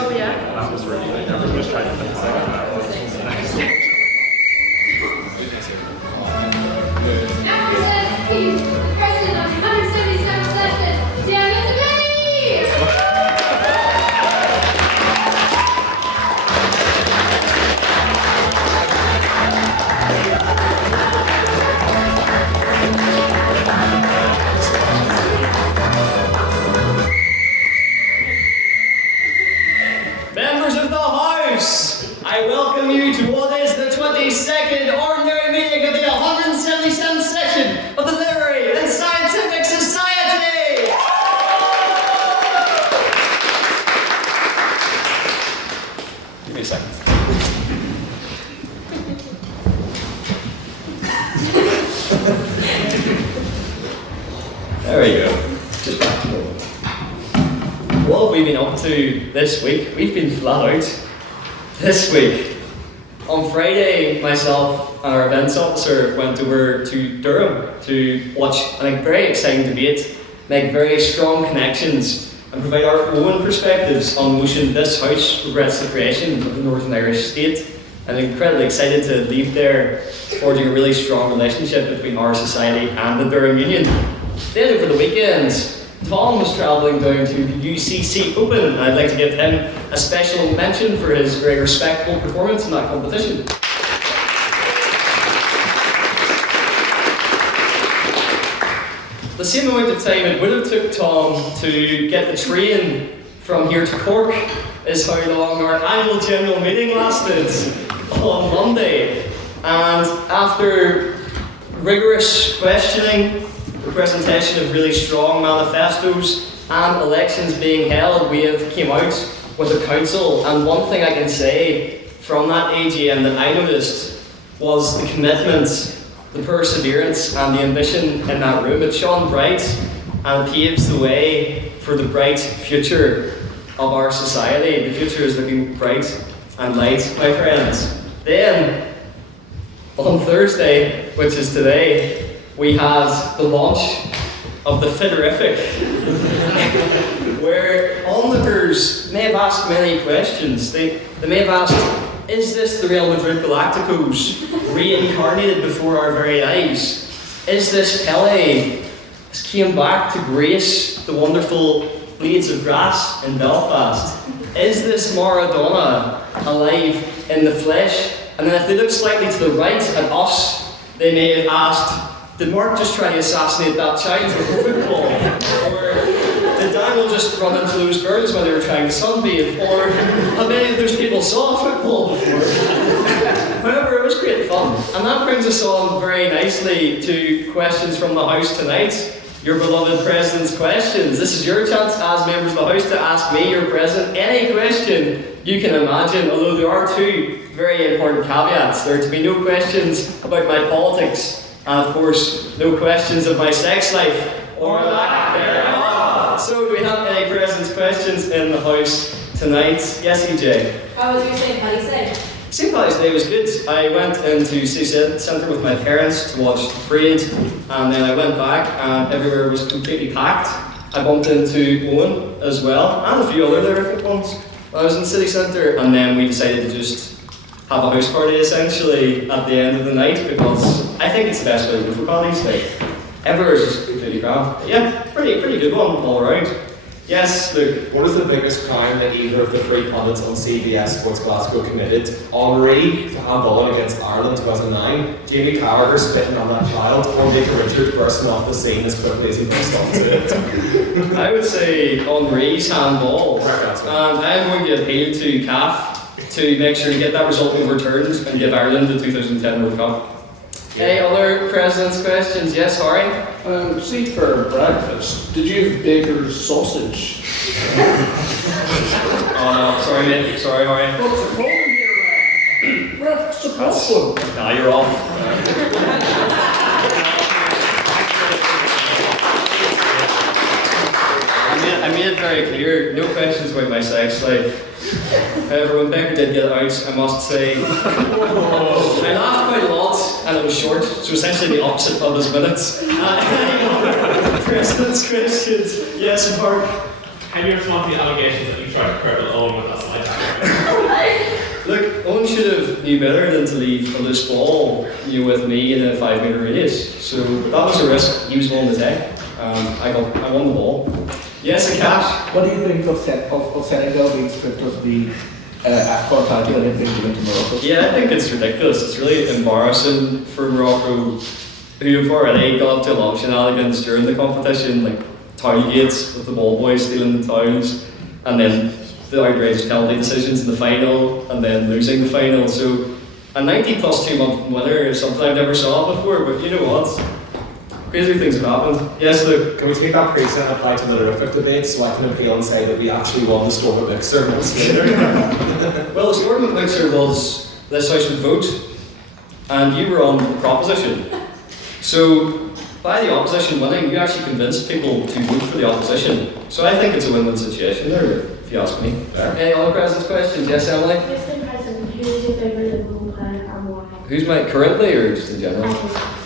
Oh yeah? That was really good. Everyone was trying to think that. He's the president of the 177th session. Daniel DeBay! Members of the House, I welcome you to what is the 22nd Ordinary Meeting of the 177th Session of the Literary and Scientific Society! Give me a second. There we go. Just back to normal. What have we been up to this week? We've been flat out this week. On Friday, myself and our events officer went over to Durham to watch a very exciting debate, make very strong connections, and provide our own perspectives on the motion this House regrets the creation of the Northern Irish state. I'm incredibly excited to leave there, forging a really strong relationship between our society and the Durham Union. Then over the weekend, Tom was travelling down to the UCC Open, and I'd like to give him a special mention for his very respectful performance in that competition. The same amount of time it would have took Tom to get the train from here to Cork is how long our annual general meeting lasted on Monday. And after rigorous questioning, the presentation of really strong manifestos and elections being held, we have came out with a council, and one thing I can say from that AGM that I noticed was the commitment, the perseverance and the ambition in that room. It shone bright and paves the way for the bright future of our society. The future is looking bright and light, my friends. Then, on Thursday, which is today, we had the launch of the Fitterific, where onlookers may have asked many questions. They may have asked, is this the Real Madrid Galacticos reincarnated before our very eyes? Is this Pele has came back to grace the wonderful blades of grass in Belfast? Is this Maradona alive in the flesh? And then if they look slightly to the right at us, they may have asked, did Mark just try to assassinate that child for football? Or did Daniel just run into those girls when they were trying to sunbathe? Or have any of those people saw football before? However, it was great fun. And that brings us on very nicely to questions from the House tonight. Your beloved President's questions. This is your chance as members of the House to ask me, your President, any question you can imagine, although there are two very important caveats. There are to be no questions about my politics, and of course, no questions of my sex life or lack thereof. So, do we have any President's questions in the House tonight? Yes, EJ? How was your St. Paddy's Day? St. Paddy's Day was good. I went into City Centre with my parents to watch the parade, and then I went back and everywhere was completely packed. I bumped into Owen as well, and a few other terrific ones. I was in City Centre, and then we decided to just have a house party essentially at the end of the night, because I think it's the best way to go for Paddy's Day. Everywhere is just completely grand. Yeah, pretty good one all around. Yes, Luke. What is the biggest crime that either of the three pundits on CBS Sports Glasgow committed? Henri to handball against Ireland 2009, Jamie Carragher spitting on that child, or Michael Richard bursting off the scene as quickly as he burst onto it? I would say Henri's handball, and I'm going to appeal to CAF to make sure to get that result overturned and give Ireland the 2010 World Cup. Any other President's questions? Yes, Harry? See, for breakfast, did you have baker's sausage? Oh no, sorry mate, sorry Harry. What's the problem here, Ref? What's the problem? Nah, you're off. I made it very clear, no questions about my sex life. However, when Becker did get it out, I must say, I laughed quite a lot. was short, so essentially the opposite of his minutes. President's questions. Yes, Mark. How do you respond to the allegations that you tried to cripple Owen with that slide tackle? Look, Owen should have knew better than to leave a loose ball with me in a 5-metre radius. So that was a risk he was willing to take. I won the ball. Yes, a cash. What do you think of Senegal being stripped of the AFCON title and it being given to Morocco? Yeah, I think it's ridiculous. It's really embarrassing for Morocco, who have already got up to a lot of shenanigans during the competition, like towel gates with the ball boys stealing the towels, and then the outrageous penalty decisions in the final, and then losing the final. So a 90 plus 2 month winner is something I've never saw before, but you know what? Crazy things have happened. Yes, Luke. Can we take that precedent and apply to the horrific debate so I can appeal and say that we actually won the Storm at Mixer months later? Well, the Storm at Mixer was this house would vote, and you were on the proposition. So, by the opposition winning, you actually convinced people to vote for the opposition. So I think it's a win-win situation there, if you ask me. Any other President's questions? Yes, Emily? Mr. President, who is your favourite Liverpool player and why? Who's my currently or just in general?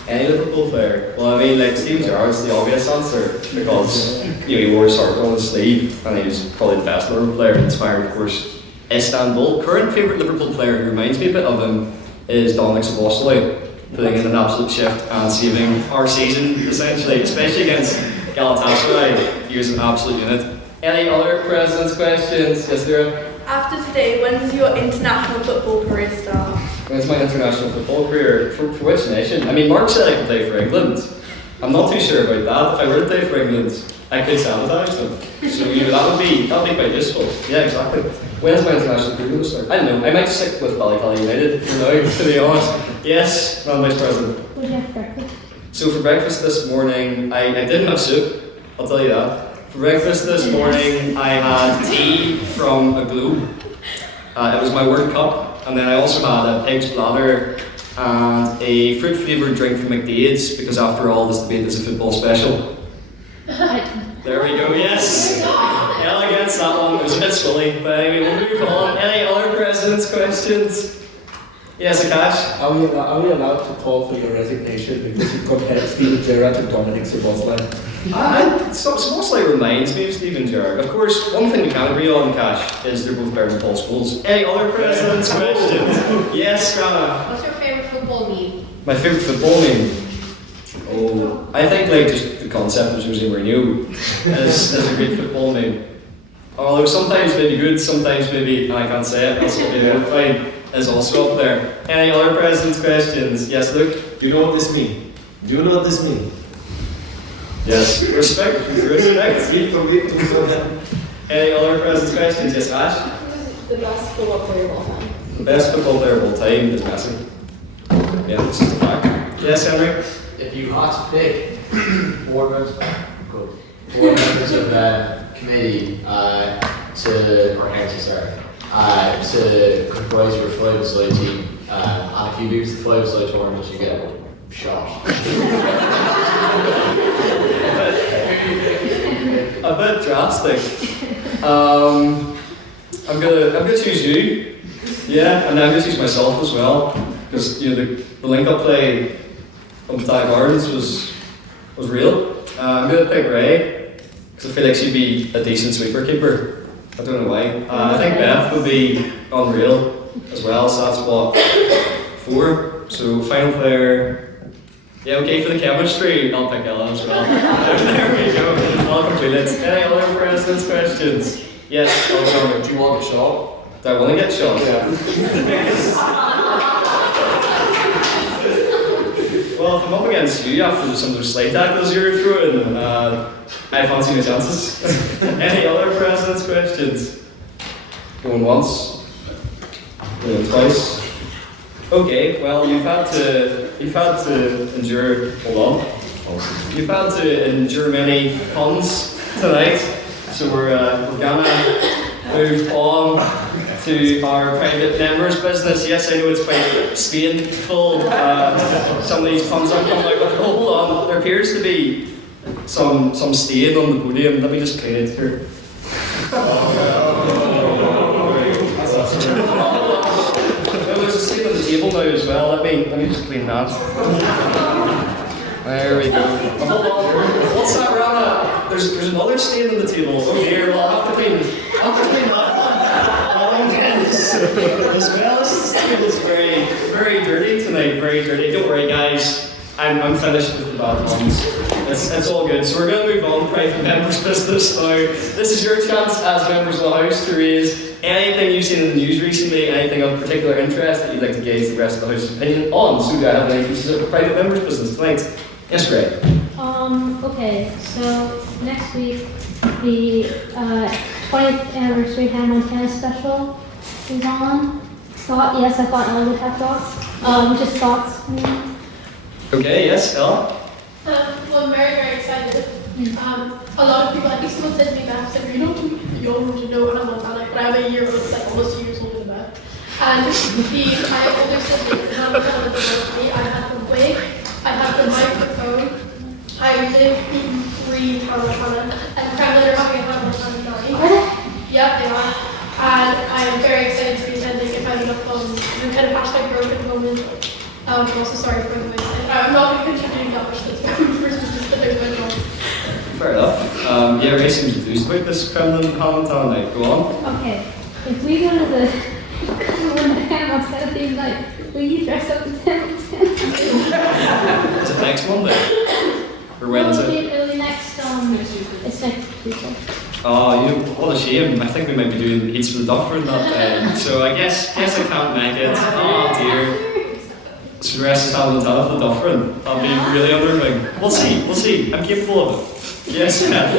Any Liverpool player? Well, I mean, like Steven Gerrard's the obvious answer because he wore his heart on his sleeve and he was probably the best Liverpool player, inspired, of course, Istanbul. Current favourite Liverpool player who reminds me a bit of him is Dominic Szoboszlai, putting in an absolute shift and saving our season, essentially, especially against Galatasaray. He was an absolute unit. Any other President's questions? Yes, Vera? After today, when does your international football career start? When's my international football career? For which nation? I mean, Mark said I could play for England. I'm not too sure about that. If I were to play for England, I could sabotage them. So that would be quite useful. Yeah, exactly. When's my international career going to start? I don't know. I might stick with Ballycally United for now, to be honest. Yes, Madam Vice President. What do you have for breakfast? So for breakfast this morning, I didn't have soup. I'll tell you that. For breakfast this morning, I had tea from a Globe. It was my World Cup. And then I also had a pig's bladder and a fruit flavoured drink from McDade's because after all this debate is a football special. There we go, yes! Ella gets that one, it was a bit swilly, but anyway, we'll move on. Any other President's questions? Yes, Akash? Are we allowed to call for your resignation because you compared Steven Gerrard to Dominic Szoboszlai? Szoboszlai reminds me of Steven Gerrard. Of course, one thing we can agree on, Cash, is they're both better than Paul Scholes. Any other President's questions? Yes, Grana? What's your favourite football meme? My favourite football meme? Oh, I think like just the concept of Jose Mourinho is a great football meme. Although sometimes maybe good, sometimes maybe, I can't say it, that's what maybe fine, is also up there. Any other President's questions? Yes, Luke? Do you know what this means? Do you know what this means? Yes. Respect. Any other President's questions? Yes, Ash? The best football player of all time. The best football player of all time is Messi. Yeah, this is a fact. Yes, Henry? If you had to pick four members of the committee to comprise your Fly team, and if you lose the Fly tournament, you get shot. A bit drastic. I'm gonna choose you. Yeah, and I'm gonna choose myself as well because the link-up play on Tag Gardens was real. I'm gonna pick Ray because I feel like she'd be a decent sweeper keeper. I don't know why. I think Beth would be unreal as well. So that's what 4. So final player. Yeah, okay, for the chemistry, I'll pick Ellen as well. There we go, I'll complete it. Any other President's questions? Yes, Alexander. Do you want a shot? Do I want to get shot? Yeah. Well, if I'm up against you after some of those slide tackles you were throwing, I fancy my chances. Any other President's questions? Going once? Going twice? Okay, well you've had to endure. Hold on. You've had to endure many puns tonight, so we're gonna move on to our private members' business. Yes, I know it's quite Spain-full. Some of these puns I'm coming out with. Oh, hold on. There appears to be some stain on the podium. Let me just clean it here. There's a stain on the table now as well. Let me just clean that. There we go. Hold on. What's that, Rana? There's another stain on the table. Oh dear, well, I'll have to clean that one. As well, this table is very, very dirty tonight. Very dirty. Don't worry, guys. I'm finished with the bad ones. It's all good. So we're going to move on to private members' business now. This is your chance as members of the House to raise anything you've seen in the news recently, anything of particular interest that you'd like to gauge the rest of the House's opinion on. So do I have any pieces of private members' business tonight? Yes, Ray. Okay, so next week the 20th anniversary Hannah Montana special is on. Yes, I thought Ella would have thoughts. Just thoughts. Okay, yes, Ella? Well, I'm very, very excited. A lot of people, I think someone said to me that, said, you're not too young to know Hannah Montana, but I'm a year old, like almost 2 years older than that. And my older siblings, Hannah Montana was the me. I had the wig, I had the microphone, I lived in three Hannah Montana, and Kremlin are having a Hannah Montana night. Yep, they are. And I'm very excited to be attending. If I'm up on the kind of hashtag broke at the moment. I'm also sorry for the way I'm not going to contribute that much to this business, but there's no problem. Fair enough. Yeah, Ray seems enthused about this Kremlin Hannah Montana night. Go on. Okay, if we go to the Hannah Montana theme night, will you dress up as Hannah Montana? Is it next Monday? Or when is it? It'll be next, it's next Tuesday. Oh, what a shame. I think we might be doing Eats for the Dufferin that day. So I guess I can't make it. Oh dear. So the rest is Hannah Montana for the Dufferin. That'll be really unnerving. We'll see. I'm capable of it. Yes, Beth.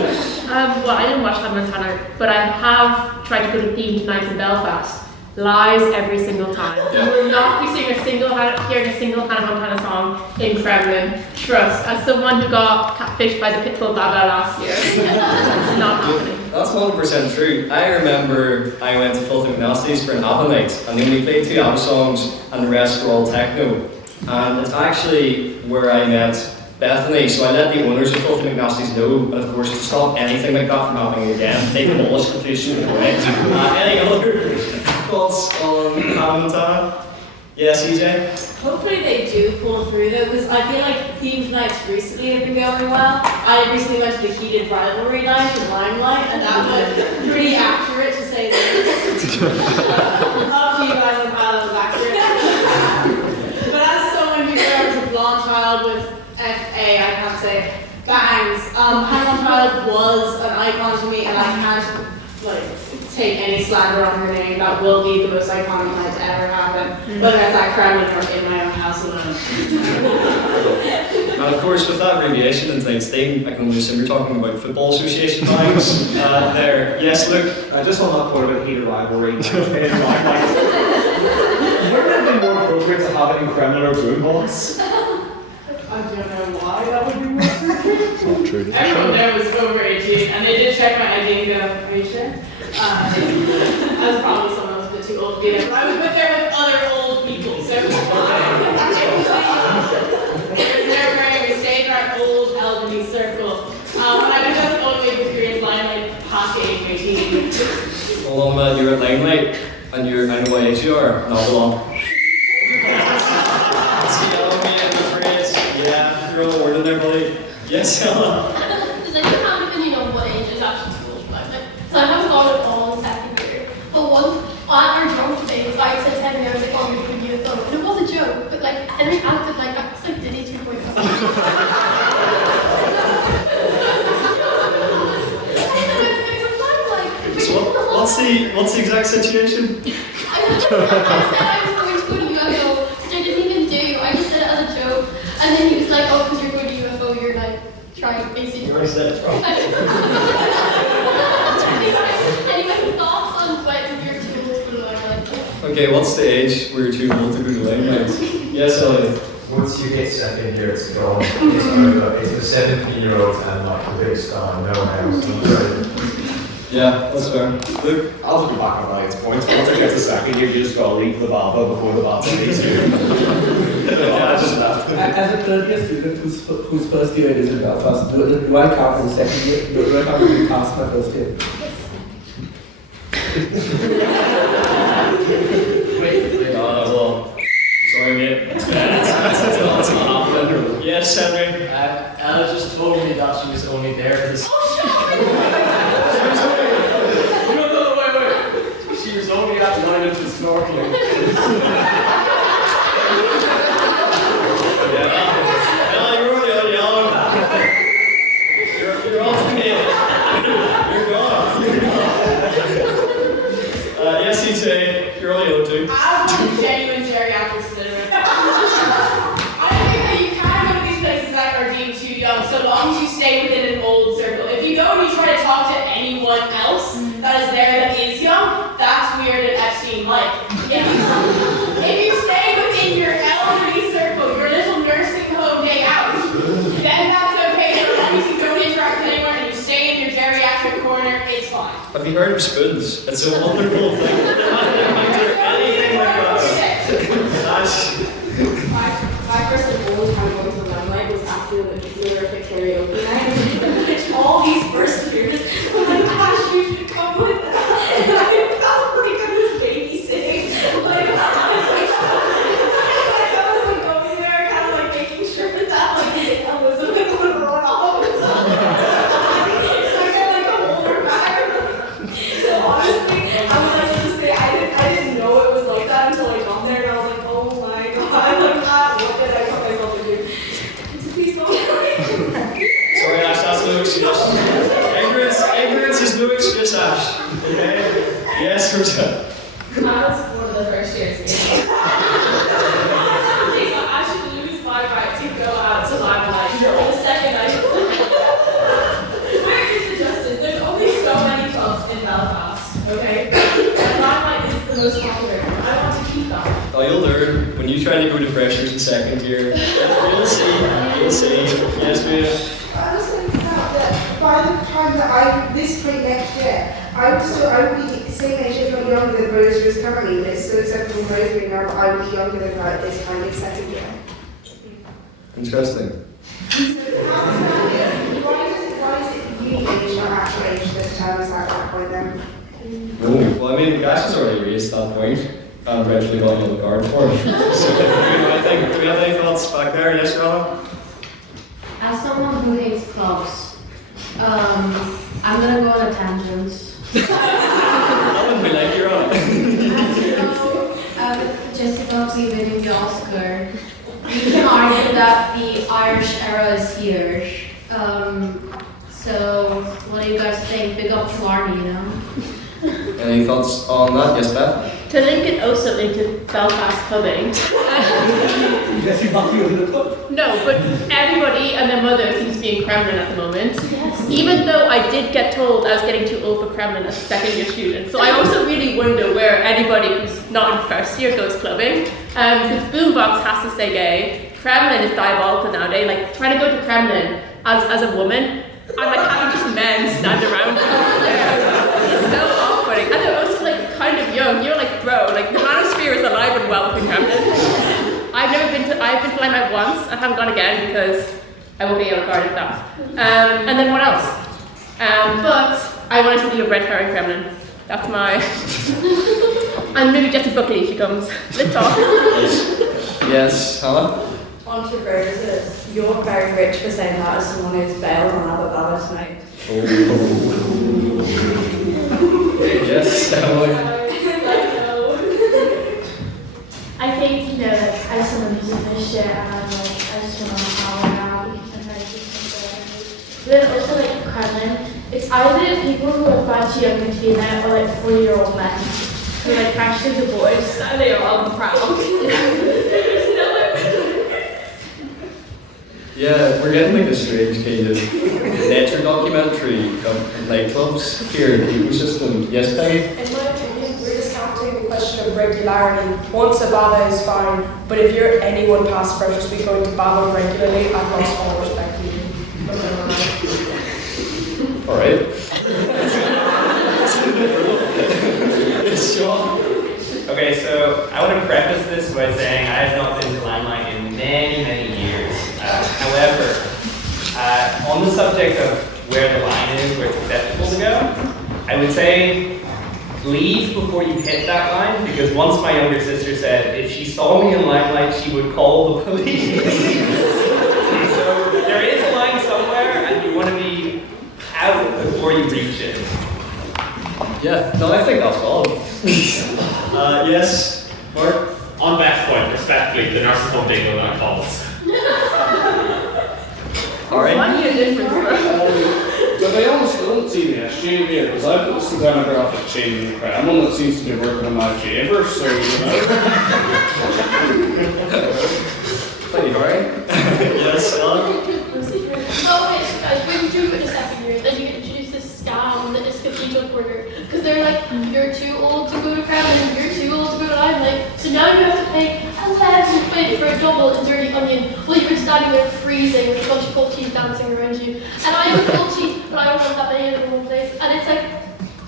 Well, I didn't watch Hannah Montana, but I have tried to go to themed nights in Belfast. Lies every single time. You will not be hearing a single Hannah Montana song in Kremlin. Trust, as someone who got catfished by the Pitbull Baba last year, it's not happening. That's 100% true. I remember I went to Filthy McNasty's for an ABBA night, and they only played 2 ABBA songs, and the rest were all techno. And it's actually where I met Bethany, so I let the owners of Filthy McNasty's know, and of course, to stop anything like that from happening again, they demolished the place straight away. Any other thoughts on Hannah Montana? Yes, EJ? Hopefully they do pull through though, because I feel like themed nights recently have been going well. I recently went to the Heated Rivalry night in Limelight, and that was pretty accurate to say the least. Up to you guys on how that was accurate. But as someone who grew up as a blonde child with FA, I can't say bangs. Hannah Child was an icon to me, and I can't take any slander on her name. That will be the most iconic night to ever happen. Whether that's at Kremlin or in my own house alone. And of course, with that abbreviation in tonight's theme, I can only assume you're talking about Football Association times there. Yes, Luke? Just on that point about Heated Rivalry, wouldn't it be more appropriate to have it in Kremlin or Boombox? I don't know why that would be more appropriate. Everyone there was over 18, and they did check my ID and go, are you sure? I was probably someone else a bit too old to be there, but I was there with other old people, so it was fine. It was never we stayed in our old elderly circle. And I was just always experienced Limelight past the age of 18. Hold on a minute, you're at Limelight, and I know what age you are, not belong. Yeah, you're all the word in there, buddy. Yes, Ella? Does anyone have an opinion on what age is actually too old for Limelight? So I haven't got it all in second year. But at our drunk today, the guy said to Henry, I was like, oh, I'm going to give you a phone. And it was a joke, but like, Henry acted like I was like Diddy 2.0. So what's the exact situation? I said I was going to go to UFO, which I didn't even do. I just said it as a joke. And then he was like, oh, because you're going to UFO, you're like trying basically. You already said it wrong. Anyway, thoughts on when you're too old for Limelight? Okay, what's the age where you're too old to go to Limelight? Yes, Elliot? Once you hit second year, it's gone. It's over. It's a 17-year-old and like the big star, no one else. I'm sorry. Yeah, that's fair. Luke? I'll just be back on Ryan's point. Once it gets a second year, you just gotta leave the Baba before the Baba leaves you. As a third year student whose first year it is in Belfast, do I count as a second year? Do I count as being past my first year? Wait. Well, sorry It's not happening. Yes, Henry. Ella just told me that she was only there this. No, wait. She was only at the island for snorkeling. Yeah, you're already on yellow. You're off the game. You're gone. Yes, he'd say you're only owed to. I want a genuine geriatric cinema. I think that you can't go to these places that are deemed too young so long as you stay within an old circle. If you go and you try to talk to anyone else that is there that is young, that's weird and Epstein-like. If you stay within your elderly circle, your little nursing home day out, then that's okay. So long as you don't interact with anyone and you stay in your geriatric corner, it's fine. Have you heard of spoons? It's a wonderful thing. Anything like that. My first and only time going to the limelight was after the lyric karaoke night, which all these first years were like, Ash, you should come with us. And I felt like I was babysitting. Like, I was like going there, kind of like making sure that like Elizabeth would run off and stuff. Like I like to hold her back. So honestly, I would like to just say I didn't know it was like that until I got there, and I was like, oh my god, like that. What did I put myself into? Please don't. Sorry, Ash, that's no excuse. Ignorance is no excuse, Ash. Okay? Yes, Rosa. I was one of the first years here. I should lose my right to go out to limelight the second I Where is the justice? There's only so many clubs in Belfast, okay? And limelight is the most popular one. I want to keep that. Oh, you'll learn when you try to go to freshers in second year. You'll see. You'll see. Yes, Mia. I was thinking that by the time that this point next year, I would be the same age, if not younger than Rose was currently. But it's still acceptable for Rose being now, but I would be younger than her at this time in second year. Interesting. Why is it uni age, not actual age this term? Is that that point then? Oh, well, I mean, Gash has already raised that point and eventually got you on the card for him. So, do we have any thoughts back there? Yes, Rana? As someone who hates clubs, I'm gonna go on a tangent. That wouldn't be like you're on. Jessica winning the Oscar. You can argue that the Irish era is here. So, what do you guys think? Big up to Arnie, you know? Any thoughts on that? Yes, Beth? To link it also into Belfast clubbing. Yes, you have to go to the club. No, but everybody and their mother seems to be in Kremlin at the moment. Yes. Even though I did get told I was getting too old for Kremlin as a second year student. So I also really wonder where anybody who's not in first year goes clubbing. Because Boombox has to stay gay. Kremlin is diabolical nowadays. Like trying to go to Kremlin as a woman, I'm like having just men stand around there. It's so off-putting. And they're also like kind of young. You're like, bro, like the manosphere is alive and well within Kremlin. I've been to Limelight once. I haven't gone again because I won't be able to guard that. And then what else? But I wanted to do a red herring Kremlin. That's my. And maybe Jessie Buckley if she comes. Let's talk. Yes, Hannah? Controversies. You're very rich for saying that as someone who's bailed on Albert Ballard's mate. Yes, Emily. I think, you know, like, as someone who's in this shit, and I'm like, I just don't know how now we can try to do something. But then also, like, Kremlin, it's either people who are far too young to be there, or like 40-year-old men who like crash through the boys, and they are all proud. Yeah, we're getting like a strange kind of nature documentary of nightclubs here in the ecosystem. Yes, Peggy? In my opinion, we're discounting the question of regularity. Once a baba is fine, but if you're anyone past Freshers Street going to baba regularly, I've lost all respect for you. Alright. It's Sean. Okay, so I want to preface this by saying I have not been to Limelight in many, many years. However, on the subject of where the line is, where it's acceptable to go, I would say leave before you hit that line, because once my younger sister said if she saw me in limelight, she would call the police. So there is a line somewhere, and you want to be out before you reach it. Yeah, no, I think that's valid. Yes, Mark? On Beth's point, respectfully, the nurses home dingo that calls. Alright. But I almost don't see the exchange here, because I've put some demographic change in the crowd. I'm one that seems to be working in my favour, so you know. Thank you, Harry. Yes, Oh, okay, so guys, when you do in the second year, then you get introduced to this scam that is cathedral quarter. Because they're like, you're too old to go to Kremlin, and you're too old to go to Limelight. So now you have to pay 11 quid for a double and dirty onion while you've been standing there freezing with a bunch of culchies dancing around you. And I am a culchie, but I don't have that many in one place. And it's like,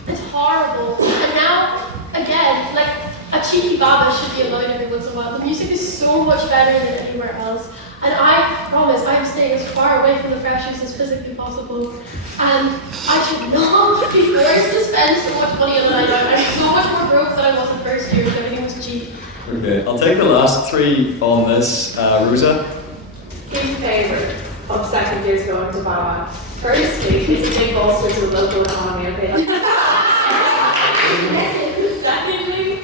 it's horrible. And now, again, like, a cheeky baba should be allowed every once in a while. The music is so much better than anywhere else. And I promise I'm staying as far away from the freshers as physically possible. And I should not be forced to spend so much money on a night out. I'm so much more broke than I was in first year when everything was cheap. Okay, I'll take the last three on this. Rosa? Key favourite of second years going to Baba. Firstly, it's a big bolster to the local economy, okay? Secondly,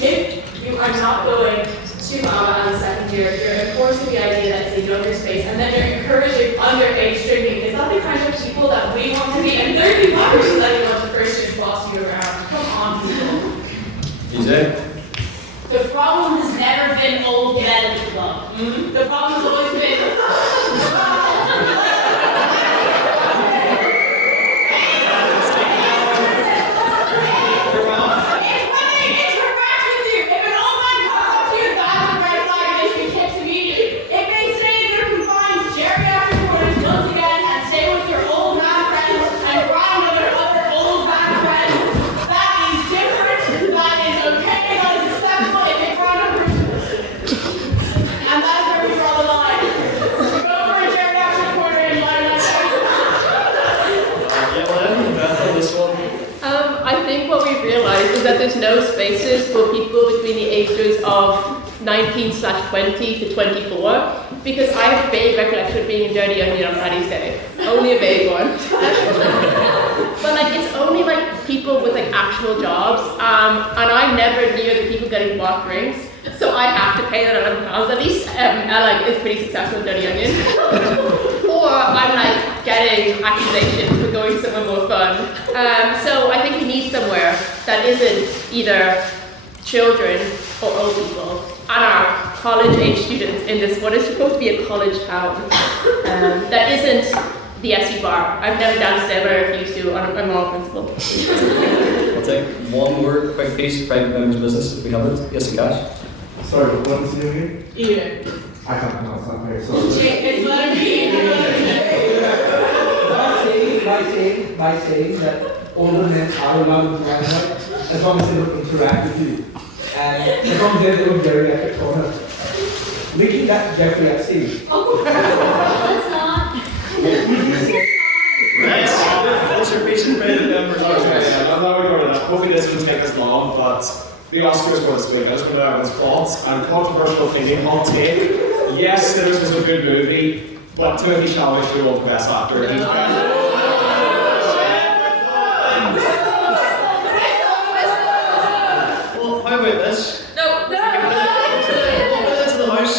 if you are not going to Baba as a second year, you're enforcing the idea that it's a younger space, and then you're encouraging underage drinking. Is that the kind of people that we want to be? And thirdly, why would you let anyone to first year boss you around? Come on, people. Easy. The problem has never been old men in the club. The problem has always been. Is that there's no spaces for people between the ages of 19/20 to 24, because I have a vague recollection of being in Dirty Onion on Paddy's Day. Only a vague one. But like it's only like people with like actual jobs, and I'm never near the people getting bought drinks, so I have to pay that £11. At least Ella is pretty successful in Dirty Onion. Or I'm like getting accusations for going somewhere more fun. So I think we need somewhere that isn't either children or old people, and our college-age students in this, what is supposed to be a college town, that isn't the SU bar. I've never danced there, but I refuse to on a moral principle. I'll take one more quick piece of private members' business if we have it. Yes, Cash. Sorry, what is your name? Ian. I can't pronounce that very sorry. It's like by saying that older men are allowed to limelight as long as they don't interact with you. And as long as they don't geriatric corner. Linking that to Jeffrey Epstein. Let's not. Nice. Those are piece of private members' Okay, business. I'm not going to go to that. Hopefully this won't take as long, but the Oscars were this week. I just want to know everyone's thoughts and controversial opinion, hot take. Yes, Sinners was a good movie, but Timothy Chalamet should have won Best Actor. He's Well, how about this? No. We'll put it into the house.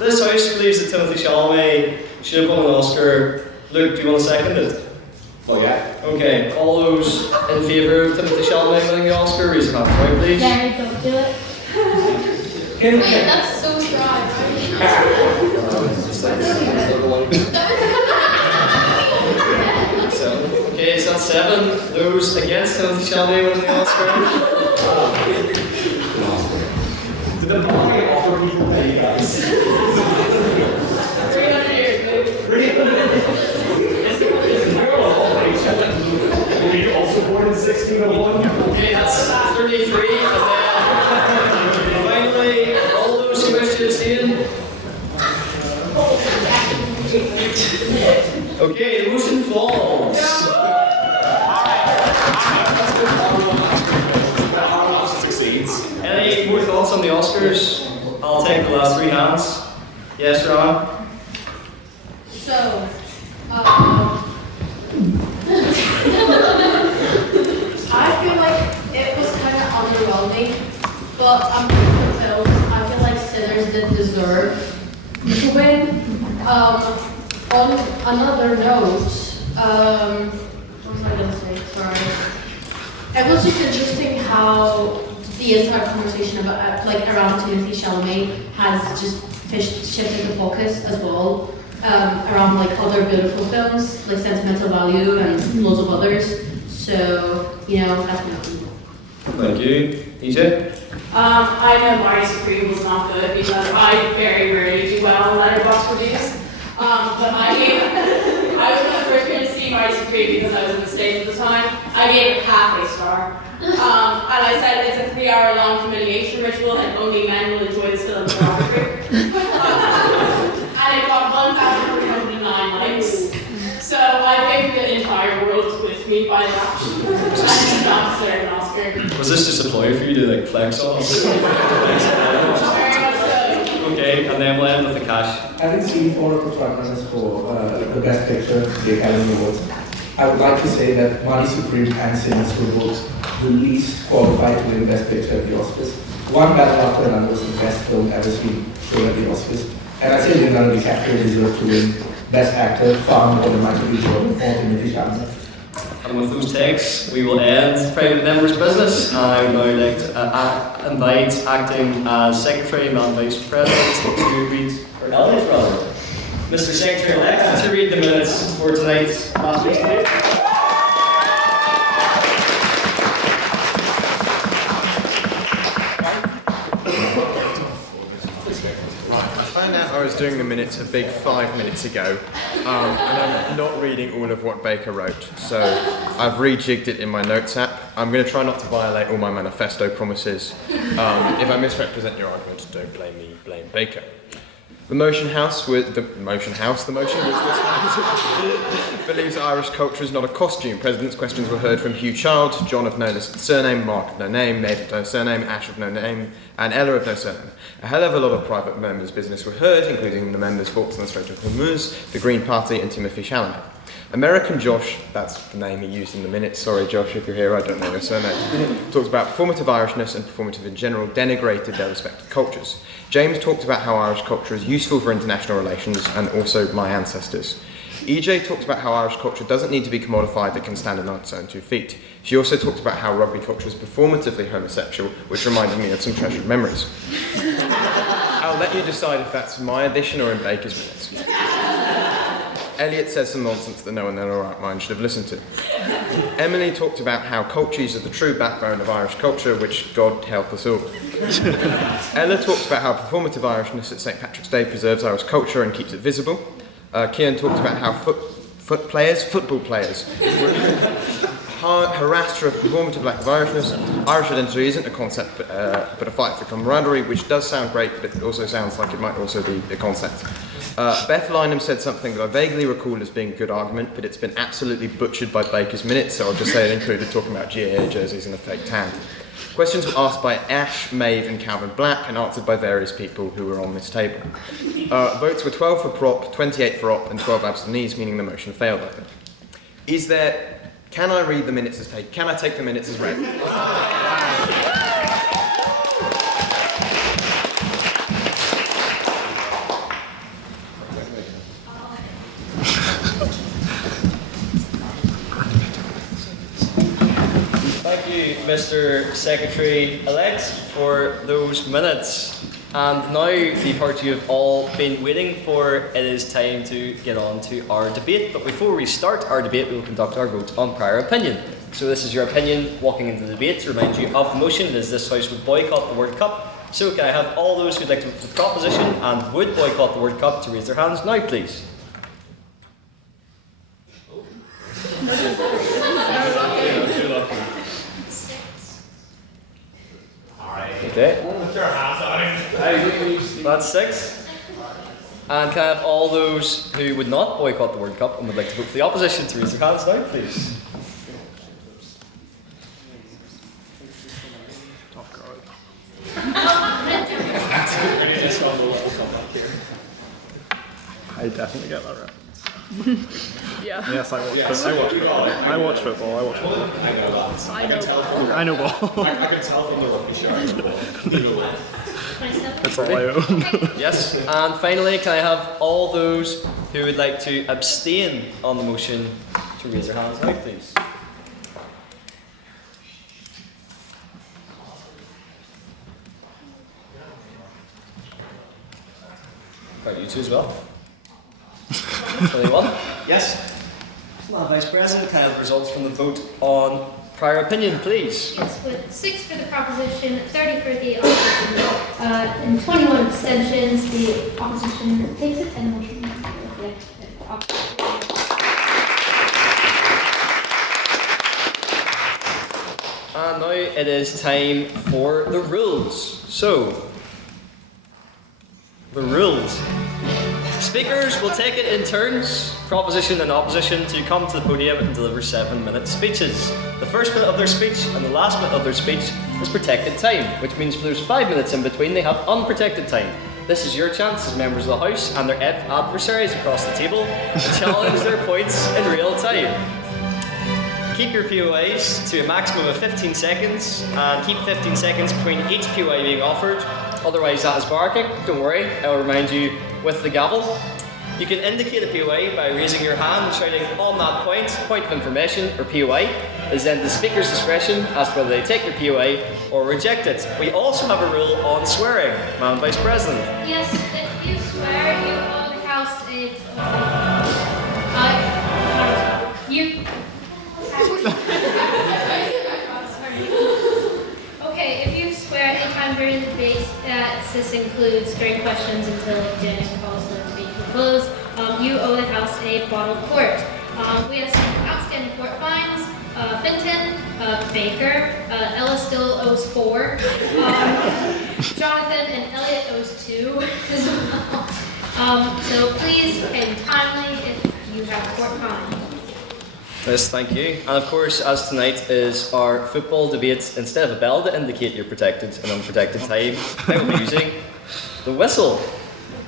This house believes that Timothy Chalamet should have won an Oscar. Luke, do you want to second it? Oh yeah. Okay, all those in favour of Timothy Chalamet winning the Oscar, raise your hand right, please. Gary, don't do it. Wait, that's so dry, So, okay, so that's 7. Those against Timothy Chalamet winning the Oscar. Did the boy offer people pay you guys? 300 years, baby. Were you also born in 1601? Okay, that's 33, and then finally, all those who wish to abstain. Okay, the motion falls. Oscars? I'll take the last three hands. Yes, Ron? So, I feel like it was kind of underwhelming, but I'm fulfilled. I feel like Sinners did deserve to win. On another note, what was I gonna say? Sorry. It was just interesting how the entire conversation about around Timothée Chalamet has just shifted the focus as well. Around like other beautiful films, like Sentimental Value and loads of others. So, that's enough. Thank you. EJ? I know Marty Supreme was not good because I very rarely do well on Letterboxd reviews. But I was the first person to see Marty Supreme because I was in the States at the time. I gave it half a star. And I said it's a 3-hour-long humiliation ritual and only men will enjoy this film pornography. And it got 1,309 likes. So I think the entire world's with me by that. And not deserve an Oscar. Was this just a ploy for you to like flex on us? Very much so. Okay, and then we'll end with the cash. Having seen four of the frontrunners for the Best Picture, the Academy Awards, I would like to say that Marty Supreme and Sinners were both the least qualified to win Best Picture at the Oscars. One battle after another was the best film ever seen shown at the Oscars. And I say Leonardo DiCaprio deserved to win Best Actor far more than Michael B. Jordan or Timothée Chalamet. And with those takes, we will end private members' business. And I would now like to invite acting as Secretary and Vice President to read, or Elliot rather, Mr. Secretary-elect to read the minutes for tonight's last week's debate. I found out I was doing the minutes a big 5 minutes ago, and I'm not reading all of what Baker wrote, so I've rejigged it in my notes app. I'm going to try not to violate all my manifesto promises. If I misrepresent your argument, don't blame me, blame Baker. The motion believes Irish culture is not a costume. President's questions were heard from Hugh Child, John of no surname, Mark of no name, Nate of no surname, Ash of no name, and Ella of no surname. A hell of a lot of private members' business were heard, including the members Fawkes and the Strait of Hormuz, the Green Party, and Timothée Chalamet. American Josh, that's the name he used in the minutes, sorry Josh if you're here, I don't know your surname, talks about performative Irishness and performative in general denigrated their respective cultures. James talked about how Irish culture is useful for international relations and also my ancestors. EJ talked about how Irish culture doesn't need to be commodified, it can stand on its own 2 feet. She also talked about how rugby culture is performatively homosexual, which reminded me of some treasured memories. I'll let you decide if that's my addition or in Baker's minutes. Elliot says some nonsense that no one in their right mind should have listened to. Emily talked about how cultures are the true backbone of Irish culture, which God help us all. Ella talked about how performative Irishness at St. Patrick's Day preserves Irish culture and keeps it visible. Kian talked about how football players, harassed for a performative lack of Irishness. Irish identity isn't a concept, but a fight for camaraderie, which does sound great, but it also sounds like it might also be a concept. Beth Lynham said something that I vaguely recall as being a good argument, but it's been absolutely butchered by Baker's minutes, so I'll just say it included talking about GAA jerseys and a fake tan. Questions were asked by Ash, Maeve and Calvin Black and answered by various people who were on this table. Votes were 12 for prop, 28 for op and 12 abstentees, meaning the motion failed, I think. Can I read the minutes as taken? Can I take the minutes as read? Thank you, Mr. Secretary-elect, for those minutes. And now the part you have all been waiting for, it is time to get on to our debate. But before we start our debate, we will conduct our vote on prior opinion. So this is your opinion walking into the debate. To remind you of the motion, it is this House would boycott the World Cup. So can I have all those who would like to vote for the proposition and would boycott the World Cup to raise their hands now, please? Okay. That's 6. And can I have all those who would not boycott the World Cup and would like to vote for the opposition to raise their hands now, please? I definitely get that reference. Yeah. Yes, I watch Yes, football. you got it. I watch football. I know that. I know tell I know ball. I can tell from the rugby shirt. That's all I own. Yes, and finally, can I have all those who would like to abstain on the motion to raise their hands now, please? Right, you two as well. 21. Yes. Madam Vice President, can I have the results from the vote on prior opinion, please? Yes, with 6 for the proposition, 30 for the opposition, and 21 abstentions, the opposition takes it and motion. And now it is time for the rules. So, the rules. Speakers will take it in turns, proposition and opposition, to come to the podium and deliver 7-minute speeches. The first minute of their speech and the last minute of their speech is protected time, which means for those 5 minutes in between they have unprotected time. This is your chance as members of the House and their adversaries across the table to challenge their points in real time. Keep your POIs to a maximum of 15 seconds and keep 15 seconds between each POI being offered. Otherwise that is barking. Don't worry, I'll remind you with the gavel. You can indicate a POI by raising your hand and shouting on that point of information, or POI. It is then the speaker's discretion as to whether they take your POI or reject it. We also have a rule on swearing, Madam Vice President. Yes, if you swear, you owe the House Okay, if you swear any time during the debate, this includes during questions until Janet calls the debate to a close, you owe the House a bottled quart. We have some outstanding quart fines. Finton, Baker, Ella still owes 4. Jonathan and Elliot owes 2 as well. So please pay timely if you have a quart fine. Yes, thank you. And of course, as tonight is our football debate, instead of a bell to indicate your protected and unprotected time, I will be using the whistle.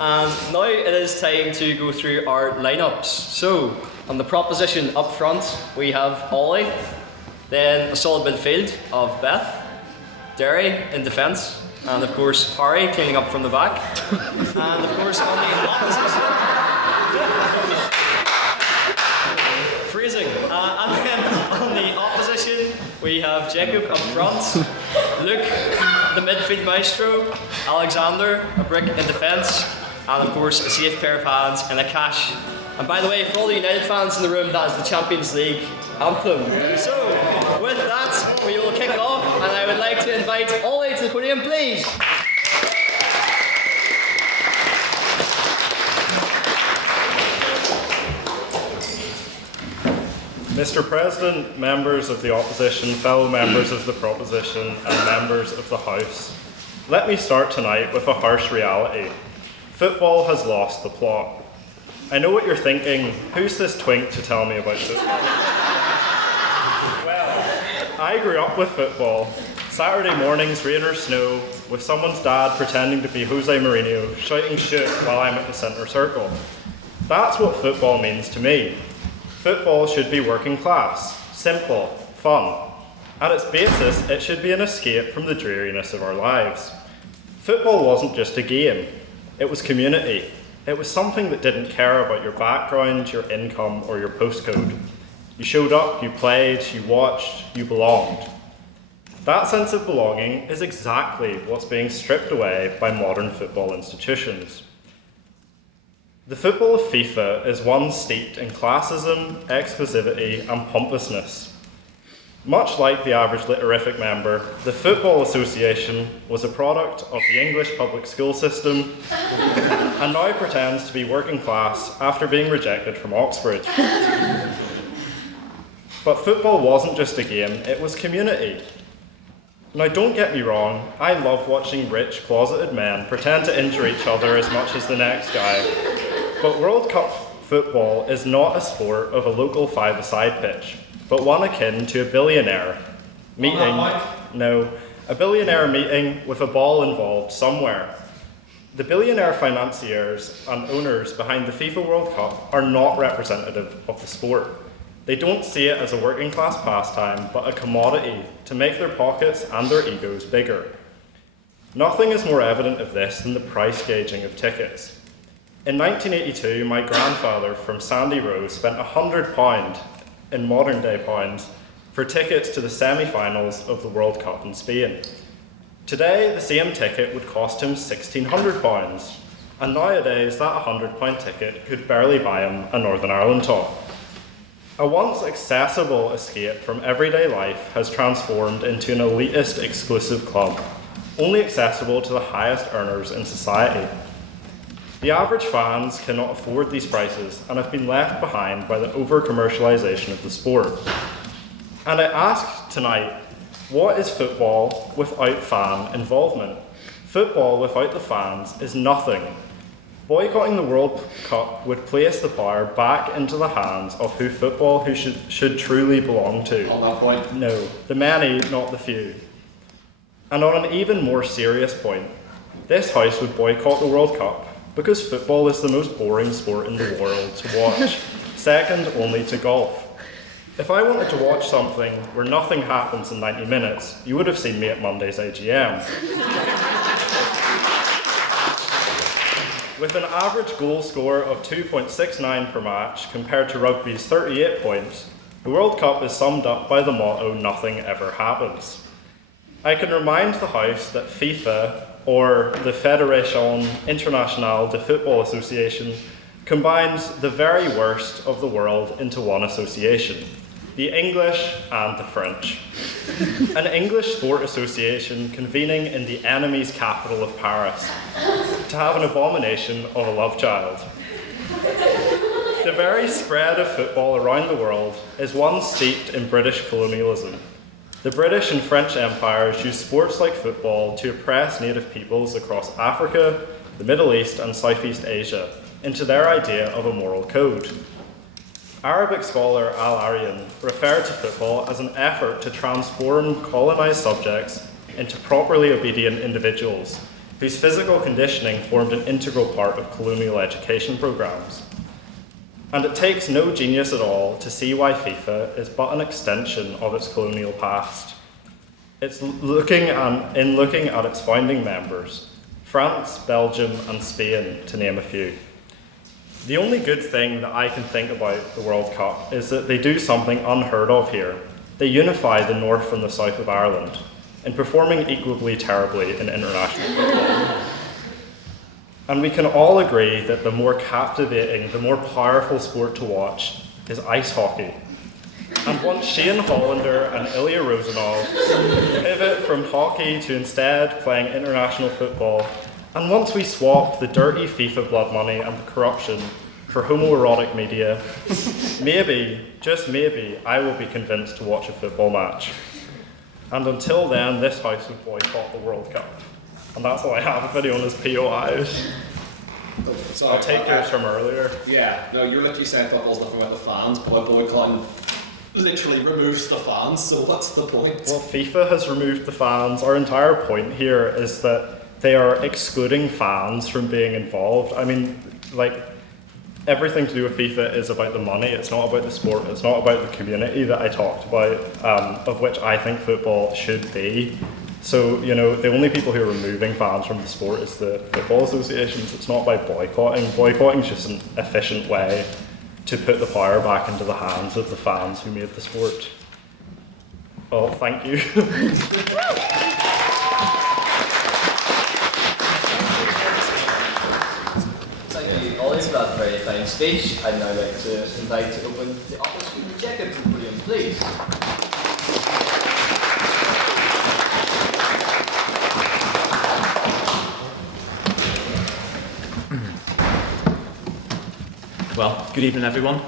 And now it is time to go through our lineups. So, on the proposition up front, we have Ollie, then a solid midfield of Beth, Derry in defence, and of course Harry cleaning up from the back. And of course on the opposition... Freezing. And then on the opposition, we have Jacob up front, Luke, the midfield maestro, Alexander, a brick in defence, and of course a safe pair of hands and a cash. And by the way, for all the United fans in the room, that is the Champions League anthem. So, with that, we will kick off, and I would like to invite Ollie to the podium, please. Mr. President, members of the opposition, fellow members of the proposition, and members of the House, let me start tonight with a harsh reality. Football has lost the plot. I know what you're thinking, who's this twink to tell me about football? Well, I grew up with football. Saturday mornings, rain or snow, with someone's dad pretending to be Jose Mourinho, shouting shit while I'm at the centre circle. That's what football means to me. Football should be working class, simple, fun. At its basis, it should be an escape from the dreariness of our lives. Football wasn't just a game, it was community. It was something that didn't care about your background, your income, or your postcode. You showed up, you played, you watched, you belonged. That sense of belonging is exactly what's being stripped away by modern football institutions. The football of FIFA is one steeped in classism, exclusivity, and pompousness. Much like the average literific member, the Football Association was a product of the English public school system and now pretends to be working class after being rejected from Oxbridge. But football wasn't just a game, it was community. Now don't get me wrong, I love watching rich, closeted men pretend to injure each other as much as the next guy. But World Cup football is not a sport of a local five-a-side pitch, but one akin to a billionaire meeting. No, a billionaire meeting with a ball involved somewhere. The billionaire financiers and owners behind the FIFA World Cup are not representative of the sport. They don't see it as a working class pastime, but a commodity to make their pockets and their egos bigger. Nothing is more evident of this than the price gauging of tickets. In 1982, my grandfather from Sandy Row spent £100 in modern day pounds for tickets to the semi-finals of the World Cup in Spain. Today, the same ticket would cost him £1,600, and nowadays that £100 ticket could barely buy him a Northern Ireland top. A once accessible escape from everyday life has transformed into an elitist exclusive club, only accessible to the highest earners in society. The average fans cannot afford these prices and have been left behind by the over-commercialisation of the sport. And I ask tonight, what is football without fan involvement? Football without the fans is nothing. Boycotting the World Cup would place the power back into the hands of who football should truly belong to. On that point? No, the many, not the few. And on an even more serious point, this house would boycott the World Cup because football is the most boring sport in the world to watch, second only to golf. If I wanted to watch something where nothing happens in 90 minutes, you would have seen me at Monday's AGM. With an average goal score of 2.69 per match compared to rugby's 38 points, the World Cup is summed up by the motto, nothing ever happens. I can remind the House that FIFA, or the Fédération Internationale de Football Association, combines the very worst of the world into one association, the English and the French. An English sport association convening in the enemy's capital of Paris to have an abomination of a love child. The very spread of football around the world is one steeped in British colonialism. The British and French empires used sports like football to oppress native peoples across Africa, the Middle East and Southeast Asia into their idea of a moral code. Arabic scholar Al-Aryan referred to football as an effort to transform colonised subjects into properly obedient individuals, whose physical conditioning formed an integral part of colonial education programmes. And it takes no genius at all to see why FIFA is but an extension of its colonial past. It's looking at its founding members, France, Belgium and Spain, to name a few. The only good thing that I can think about the World Cup is that they do something unheard of here. They unify the north and the south of Ireland in performing equally terribly in international football. And we can all agree that the more captivating, the more powerful sport to watch is ice hockey. And once Shane Hollander and Ilya Rozanov pivot from hockey to instead playing international football, and once we swap the dirty FIFA blood money and the corruption for homoerotic media, maybe, just maybe, I will be convinced to watch a football match. And until then, this house would boycott the World Cup. And that's all I have if anyone has POIs. Sorry, I'll take yours from earlier. Yeah, no, you're literally saying football's nothing about the fans, but boycotting literally removes the fans, so what's the point? Well, FIFA has removed the fans. Our entire point here is that they are excluding fans from being involved. I mean, like, everything to do with FIFA is about the money. It's not about the sport. It's not about the community that I talked about, of which I think football should be. So, you know, the only people who are removing fans from the sport is the football associations. It's not by boycotting. Boycotting is just an efficient way to put the power back into the hands of the fans who made the sport. Well, thank you. Thank you, Ollie, for that very fine speech. I'd now like to invite to open the office to Jacob from William, please. Well, good evening everyone.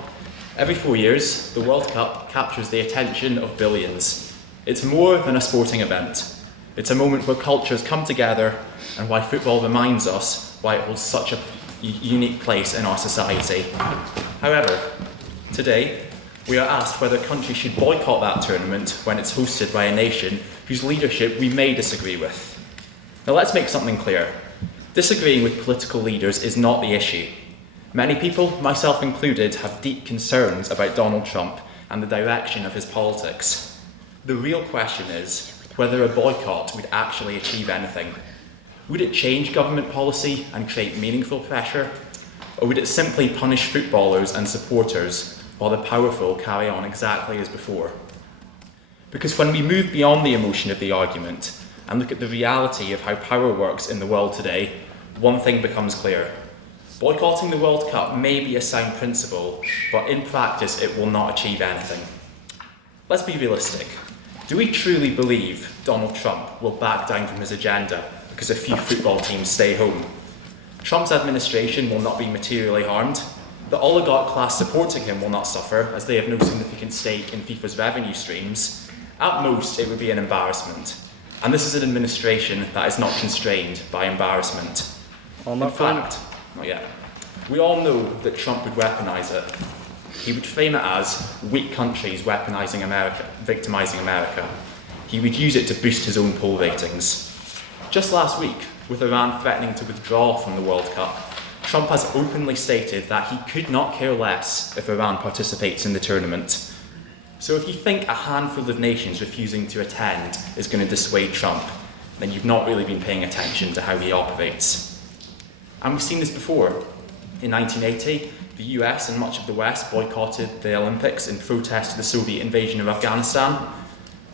Every 4 years, the World Cup captures the attention of billions. It's more than a sporting event. It's a moment where cultures come together and why football reminds us why it holds such a unique place in our society. However, today, we are asked whether countries should boycott that tournament when it's hosted by a nation whose leadership we may disagree with. Now let's make something clear. Disagreeing with political leaders is not the issue. Many people, myself included, have deep concerns about Donald Trump and the direction of his politics. The real question is whether a boycott would actually achieve anything. Would it change government policy and create meaningful pressure? Or would it simply punish footballers and supporters while the powerful carry on exactly as before? Because when we move beyond the emotion of the argument and look at the reality of how power works in the world today, one thing becomes clear. Boycotting the World Cup may be a sound principle, but in practice it will not achieve anything. Let's be realistic. Do we truly believe Donald Trump will back down from his agenda because a few football teams stay home? Trump's administration will not be materially harmed. The oligarch class supporting him will not suffer, as they have no significant stake in FIFA's revenue streams. At most, it would be an embarrassment. And this is an administration that is not constrained by embarrassment. In fact, not yet. We all know that Trump would weaponise it. He would frame it as weak countries weaponising America, victimising America. He would use it to boost his own poll ratings. Just last week, with Iran threatening to withdraw from the World Cup, Trump has openly stated that he could not care less if Iran participates in the tournament. So if you think a handful of nations refusing to attend is going to dissuade Trump, then you've not really been paying attention to how he operates. And we've seen this before. In 1980, the US and much of the West boycotted the Olympics in protest to the Soviet invasion of Afghanistan.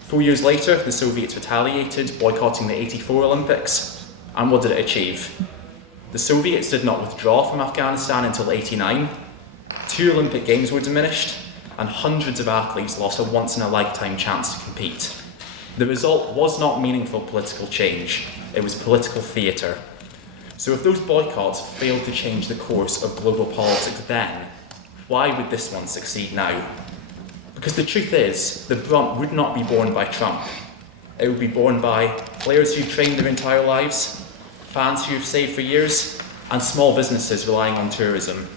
4 years later, the Soviets retaliated, boycotting the '84 Olympics. And what did it achieve? The Soviets did not withdraw from Afghanistan until '89. 2 Olympic Games were diminished, and hundreds of athletes lost a once-in-a-lifetime chance to compete. The result was not meaningful political change, it was political theatre. So if those boycotts failed to change the course of global politics then, why would this one succeed now? Because the truth is, the brunt would not be borne by Trump. It would be borne by players who've trained their entire lives, fans who have saved for years, and small businesses relying on tourism.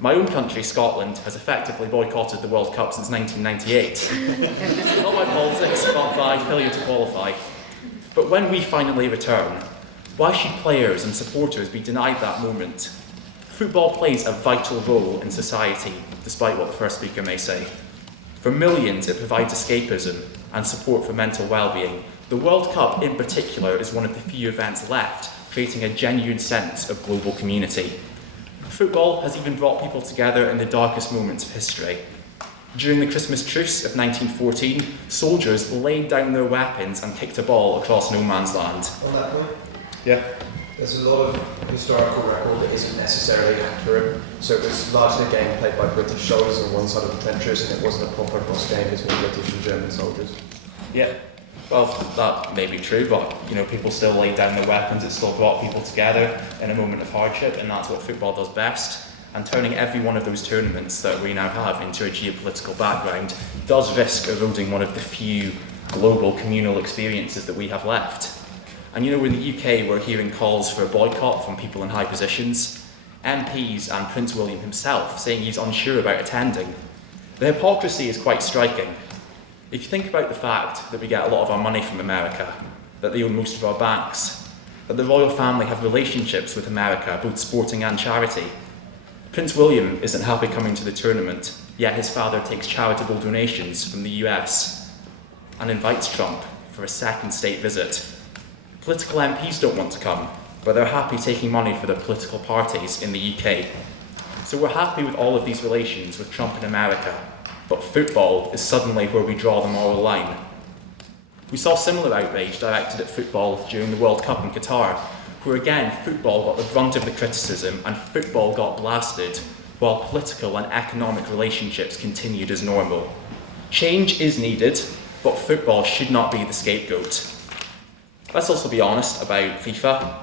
My own country, Scotland, has effectively boycotted the World Cup since 1998. Not by politics, but by failure to qualify. But when we finally return, why should players and supporters be denied that moment? Football plays a vital role in society, despite what the first speaker may say. For millions, it provides escapism and support for mental well-being. The World Cup, in particular, is one of the few events left, creating a genuine sense of global community. Football has even brought people together in the darkest moments of history. During the Christmas truce of 1914, soldiers laid down their weapons and kicked a ball across no man's land. On that point? Yeah. There's a lot of historical record that isn't necessarily accurate. So it was largely a game played by British soldiers on one side of the trenches, and it wasn't a proper cross game between British and German soldiers. Yeah. Well, that may be true, but people still laid down their weapons. It still brought people together in a moment of hardship, and that's what football does best. And turning every one of those tournaments that we now have into a geopolitical background does risk eroding one of the few global communal experiences that we have left. And in the UK, we're hearing calls for a boycott from people in high positions, MPs and Prince William himself saying he's unsure about attending. The hypocrisy is quite striking. If you think about the fact that we get a lot of our money from America, that they own most of our banks, that the royal family have relationships with America, both sporting and charity. Prince William isn't happy coming to the tournament, yet his father takes charitable donations from the US and invites Trump for a second state visit. Political MPs don't want to come, but they're happy taking money for their political parties in the UK. So we're happy with all of these relations with Trump and America, but football is suddenly where we draw the moral line. We saw similar outrage directed at football during the World Cup in Qatar, where again football got the brunt of the criticism and football got blasted, while political and economic relationships continued as normal. Change is needed, but football should not be the scapegoat. Let's also be honest about FIFA.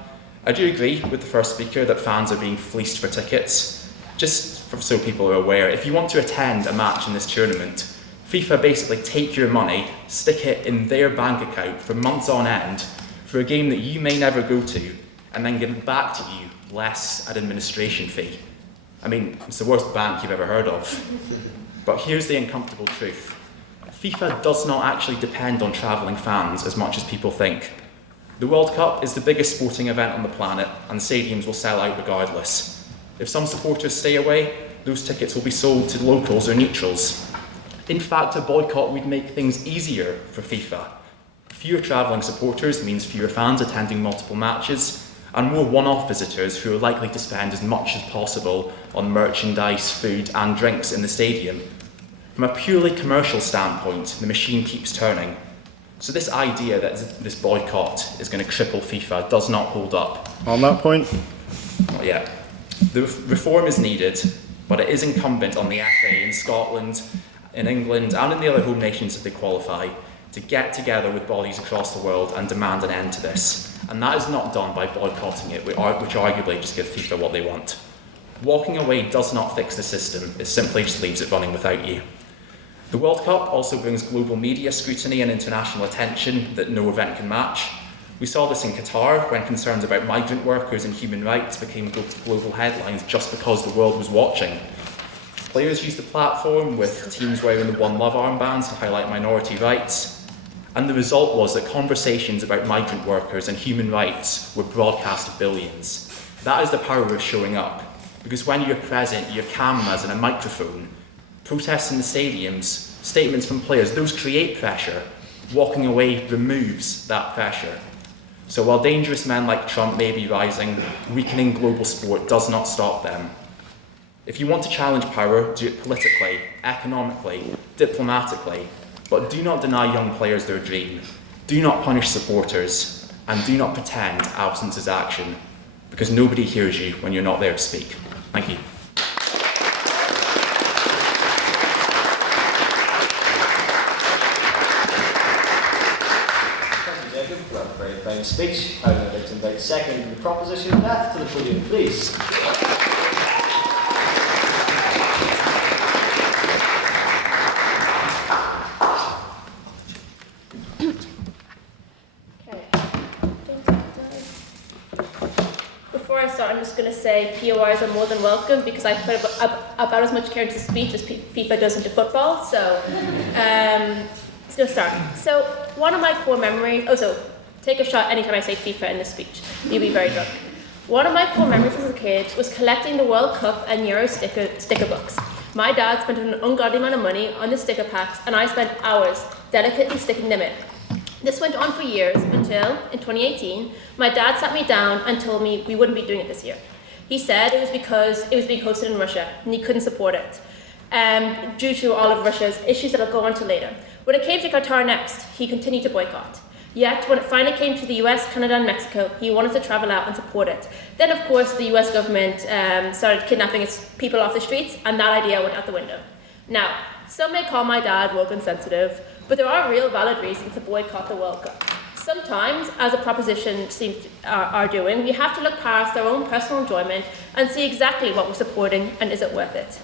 I do agree with the first speaker that fans are being fleeced for tickets. Just so people are aware, if you want to attend a match in this tournament, FIFA basically take your money, stick it in their bank account for months on end for a game that you may never go to, and then give it back to you less an administration fee. I mean, it's the worst bank you've ever heard of. But here's the uncomfortable truth. FIFA does not actually depend on travelling fans as much as people think. The World Cup is the biggest sporting event on the planet, and stadiums will sell out regardless. If some supporters stay away, those tickets will be sold to locals or neutrals. In fact, a boycott would make things easier for FIFA. Fewer travelling supporters means fewer fans attending multiple matches, and more one-off visitors who are likely to spend as much as possible on merchandise, food and drinks in the stadium. From a purely commercial standpoint, the machine keeps turning. So this idea that this boycott is going to cripple FIFA does not hold up. On that point? Not yet. The reform is needed, but it is incumbent on the FA in Scotland, in England and in the other home nations if they qualify to get together with bodies across the world and demand an end to this. And that is not done by boycotting it, which arguably just gives FIFA what they want. Walking away does not fix the system, it simply just leaves it running without you. The World Cup also brings global media scrutiny and international attention that no event can match. We saw this in Qatar when concerns about migrant workers and human rights became global headlines just because the world was watching. Players used the platform with teams wearing the One Love armbands to highlight minority rights. And the result was that conversations about migrant workers and human rights were broadcast to billions. That is the power of showing up. Because when you're present, you have cameras and a microphone. Protests in the stadiums, statements from players, those create pressure. Walking away removes that pressure. So while dangerous men like Trump may be rising, weakening global sport does not stop them. If you want to challenge power, do it politically, economically, diplomatically, but do not deny young players their dream. Do not punish supporters, and do not pretend absence is action, because nobody hears you when you're not there to speak. Thank you. Very fine speech. I would like to invite second the proposition Beth to the podium, please. Before I start, I'm just going to say PORs are more than welcome because I put about as much care into speech as FIFA does into football. So, let's go start. So, one of my core memories. Take a shot anytime I say FIFA in this speech. You'll be very drunk. One of my core memories as a kid was collecting the World Cup and Euro sticker books. My dad spent an ungodly amount of money on the sticker packs, and I spent hours delicately sticking them in. This went on for years until, in 2018, my dad sat me down and told me we wouldn't be doing it this year. He said it was because it was being hosted in Russia, and he couldn't support it, due to all of Russia's issues that I'll go on to later. When it came to Qatar next, he continued to boycott. Yet, when it finally came to the US, Canada and Mexico, he wanted to travel out and support it. Then, of course, the US government started kidnapping its people off the streets, and that idea went out the window. Now, some may call my dad woke and sensitive, but there are real valid reasons to boycott the World Cup. Sometimes, as a proposition are doing, we have to look past our own personal enjoyment and see exactly what we're supporting and is it worth it.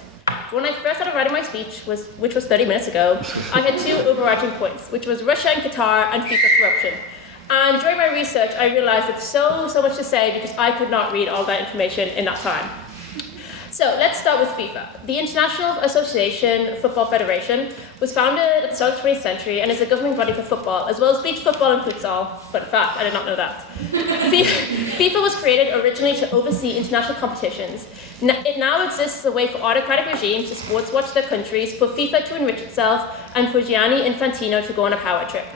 When I first started writing my speech, which was 30 minutes ago, I had two overarching points, which was Russia and Qatar and FIFA corruption. And during my research, I realized it's so much to say because I could not read all that information in that time. So let's start with FIFA. The International Association Football Federation was founded at the start of the 20th century and is a governing body for football, as well as beach football and futsal. Fun fact, I did not know that. FIFA was created originally to oversee international competitions. It now exists as a way for autocratic regimes to sports watch their countries, for FIFA to enrich itself, and for Gianni Infantino to go on a power trip.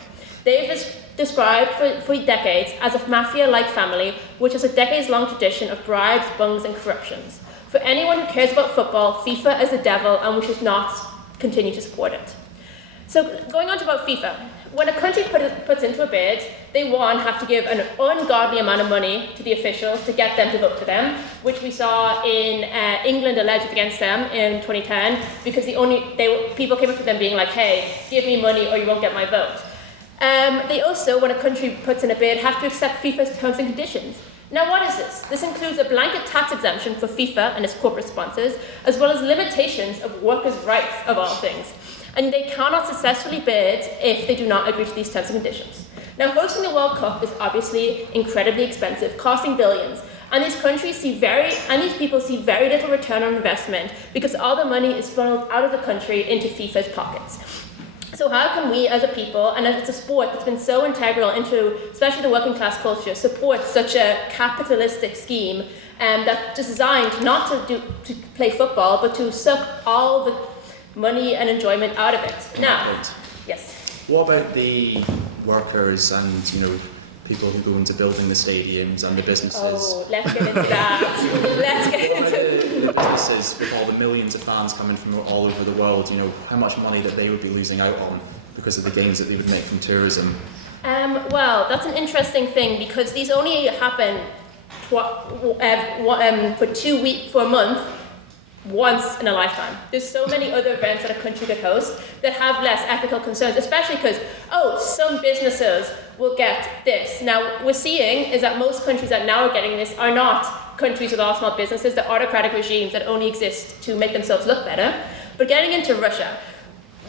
They've described for decades as a mafia-like family, which has a decades-long tradition of bribes, bungs, and corruptions. For anyone who cares about football, FIFA is the devil, and we should not continue to support it. So, going on to about FIFA. When a country puts into a bid, they, one, have to give an ungodly amount of money to the officials to get them to vote for them, which we saw in England alleged against them in 2010, because people came up to them being like, hey, give me money or you won't get my vote. They also, when a country puts in a bid, have to accept FIFA's terms and conditions. Now, what is this? This includes a blanket tax exemption for FIFA and its corporate sponsors, as well as limitations of workers' rights, of all things. And they cannot successfully bid if they do not agree to these terms and conditions. Now, hosting the World Cup is obviously incredibly expensive, costing billions. And these people see very little return on investment because all the money is funneled out of the country into FIFA's pockets. So how can we as a people, and it's a sport that's been so integral into especially the working class culture, support such a capitalistic scheme that's designed not to play football, but to suck all the money and enjoyment out of it. Now, yes. What about the workers and, you know, people who go into building the stadiums and the businesses? Oh, let's get into that. Let's get into the businesses with all the millions of fans coming from all over the world, you know, how much money that they would be losing out on because of the gains that they would make from tourism? Well, that's an interesting thing because these only happen for a month, once in a lifetime. There's so many other events that a country could host that have less ethical concerns, especially because, some businesses will get this. Now, we're seeing is that most countries that now are getting this are not countries with all small businesses, they're autocratic regimes that only exist to make themselves look better. But getting into Russia,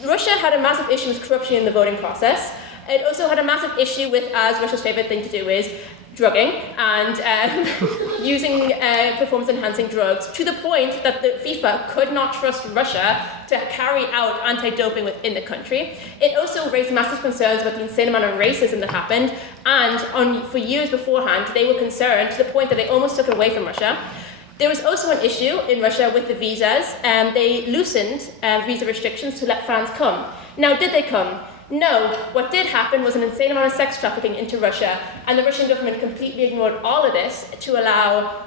Russia had a massive issue with corruption in the voting process. It also had a massive issue with, as Russia's favorite thing to do is, drugging and using performance-enhancing drugs to the point that the FIFA could not trust Russia to carry out anti-doping within the country. It also raised massive concerns about the insane amount of racism that happened, and for years beforehand, they were concerned to the point that they almost took it away from Russia. There was also an issue in Russia with the visas. They loosened visa restrictions to let fans come. Now, did they come? No, what did happen was an insane amount of sex trafficking into Russia, and the Russian government completely ignored all of this to allow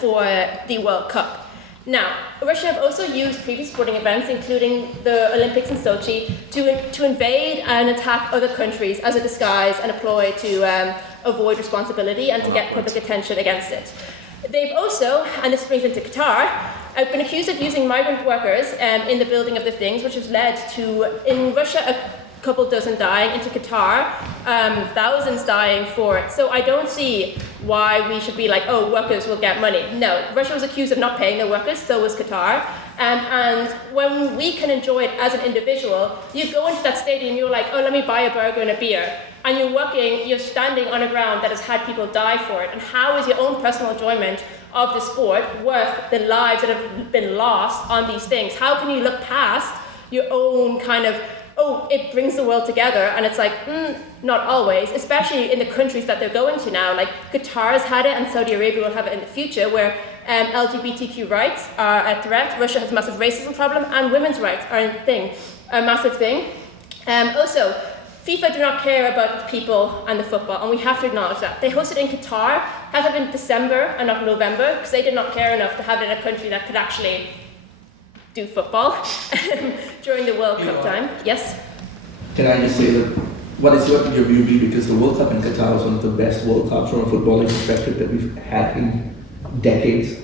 for the World Cup. Now, Russia have also used previous sporting events, including the Olympics in Sochi, to invade and attack other countries as a disguise and a ploy to avoid responsibility and to get public attention against it. They've also, and this brings into Qatar, been accused of using migrant workers in the building of the things, which has led to, in Russia, a couple dozen dying, into Qatar, thousands dying for it. So I don't see why we should be like, workers will get money. No, Russia was accused of not paying their workers, so was Qatar. And when we can enjoy it as an individual, you go into that stadium, you're like, let me buy a burger and a beer. And you're standing on a ground that has had people die for it. And how is your own personal enjoyment of the sport worth the lives that have been lost on these things? How can you look past your own kind of, it brings the world together, and it's like, not always, especially in the countries that they're going to now. Like Qatar has had it, and Saudi Arabia will have it in the future, where LGBTQ rights are a threat. Russia has a massive racism problem, and women's rights are a massive thing. Also, FIFA do not care about the people and the football, and we have to acknowledge that. They hosted in Qatar, had it in December and not November, because they did not care enough to have it in a country that could actually do football during the World Cup time. Yes? Can I just say that, what is your view be, because the World Cup in Qatar was one of the best World Cups from a footballing perspective that we've had in decades.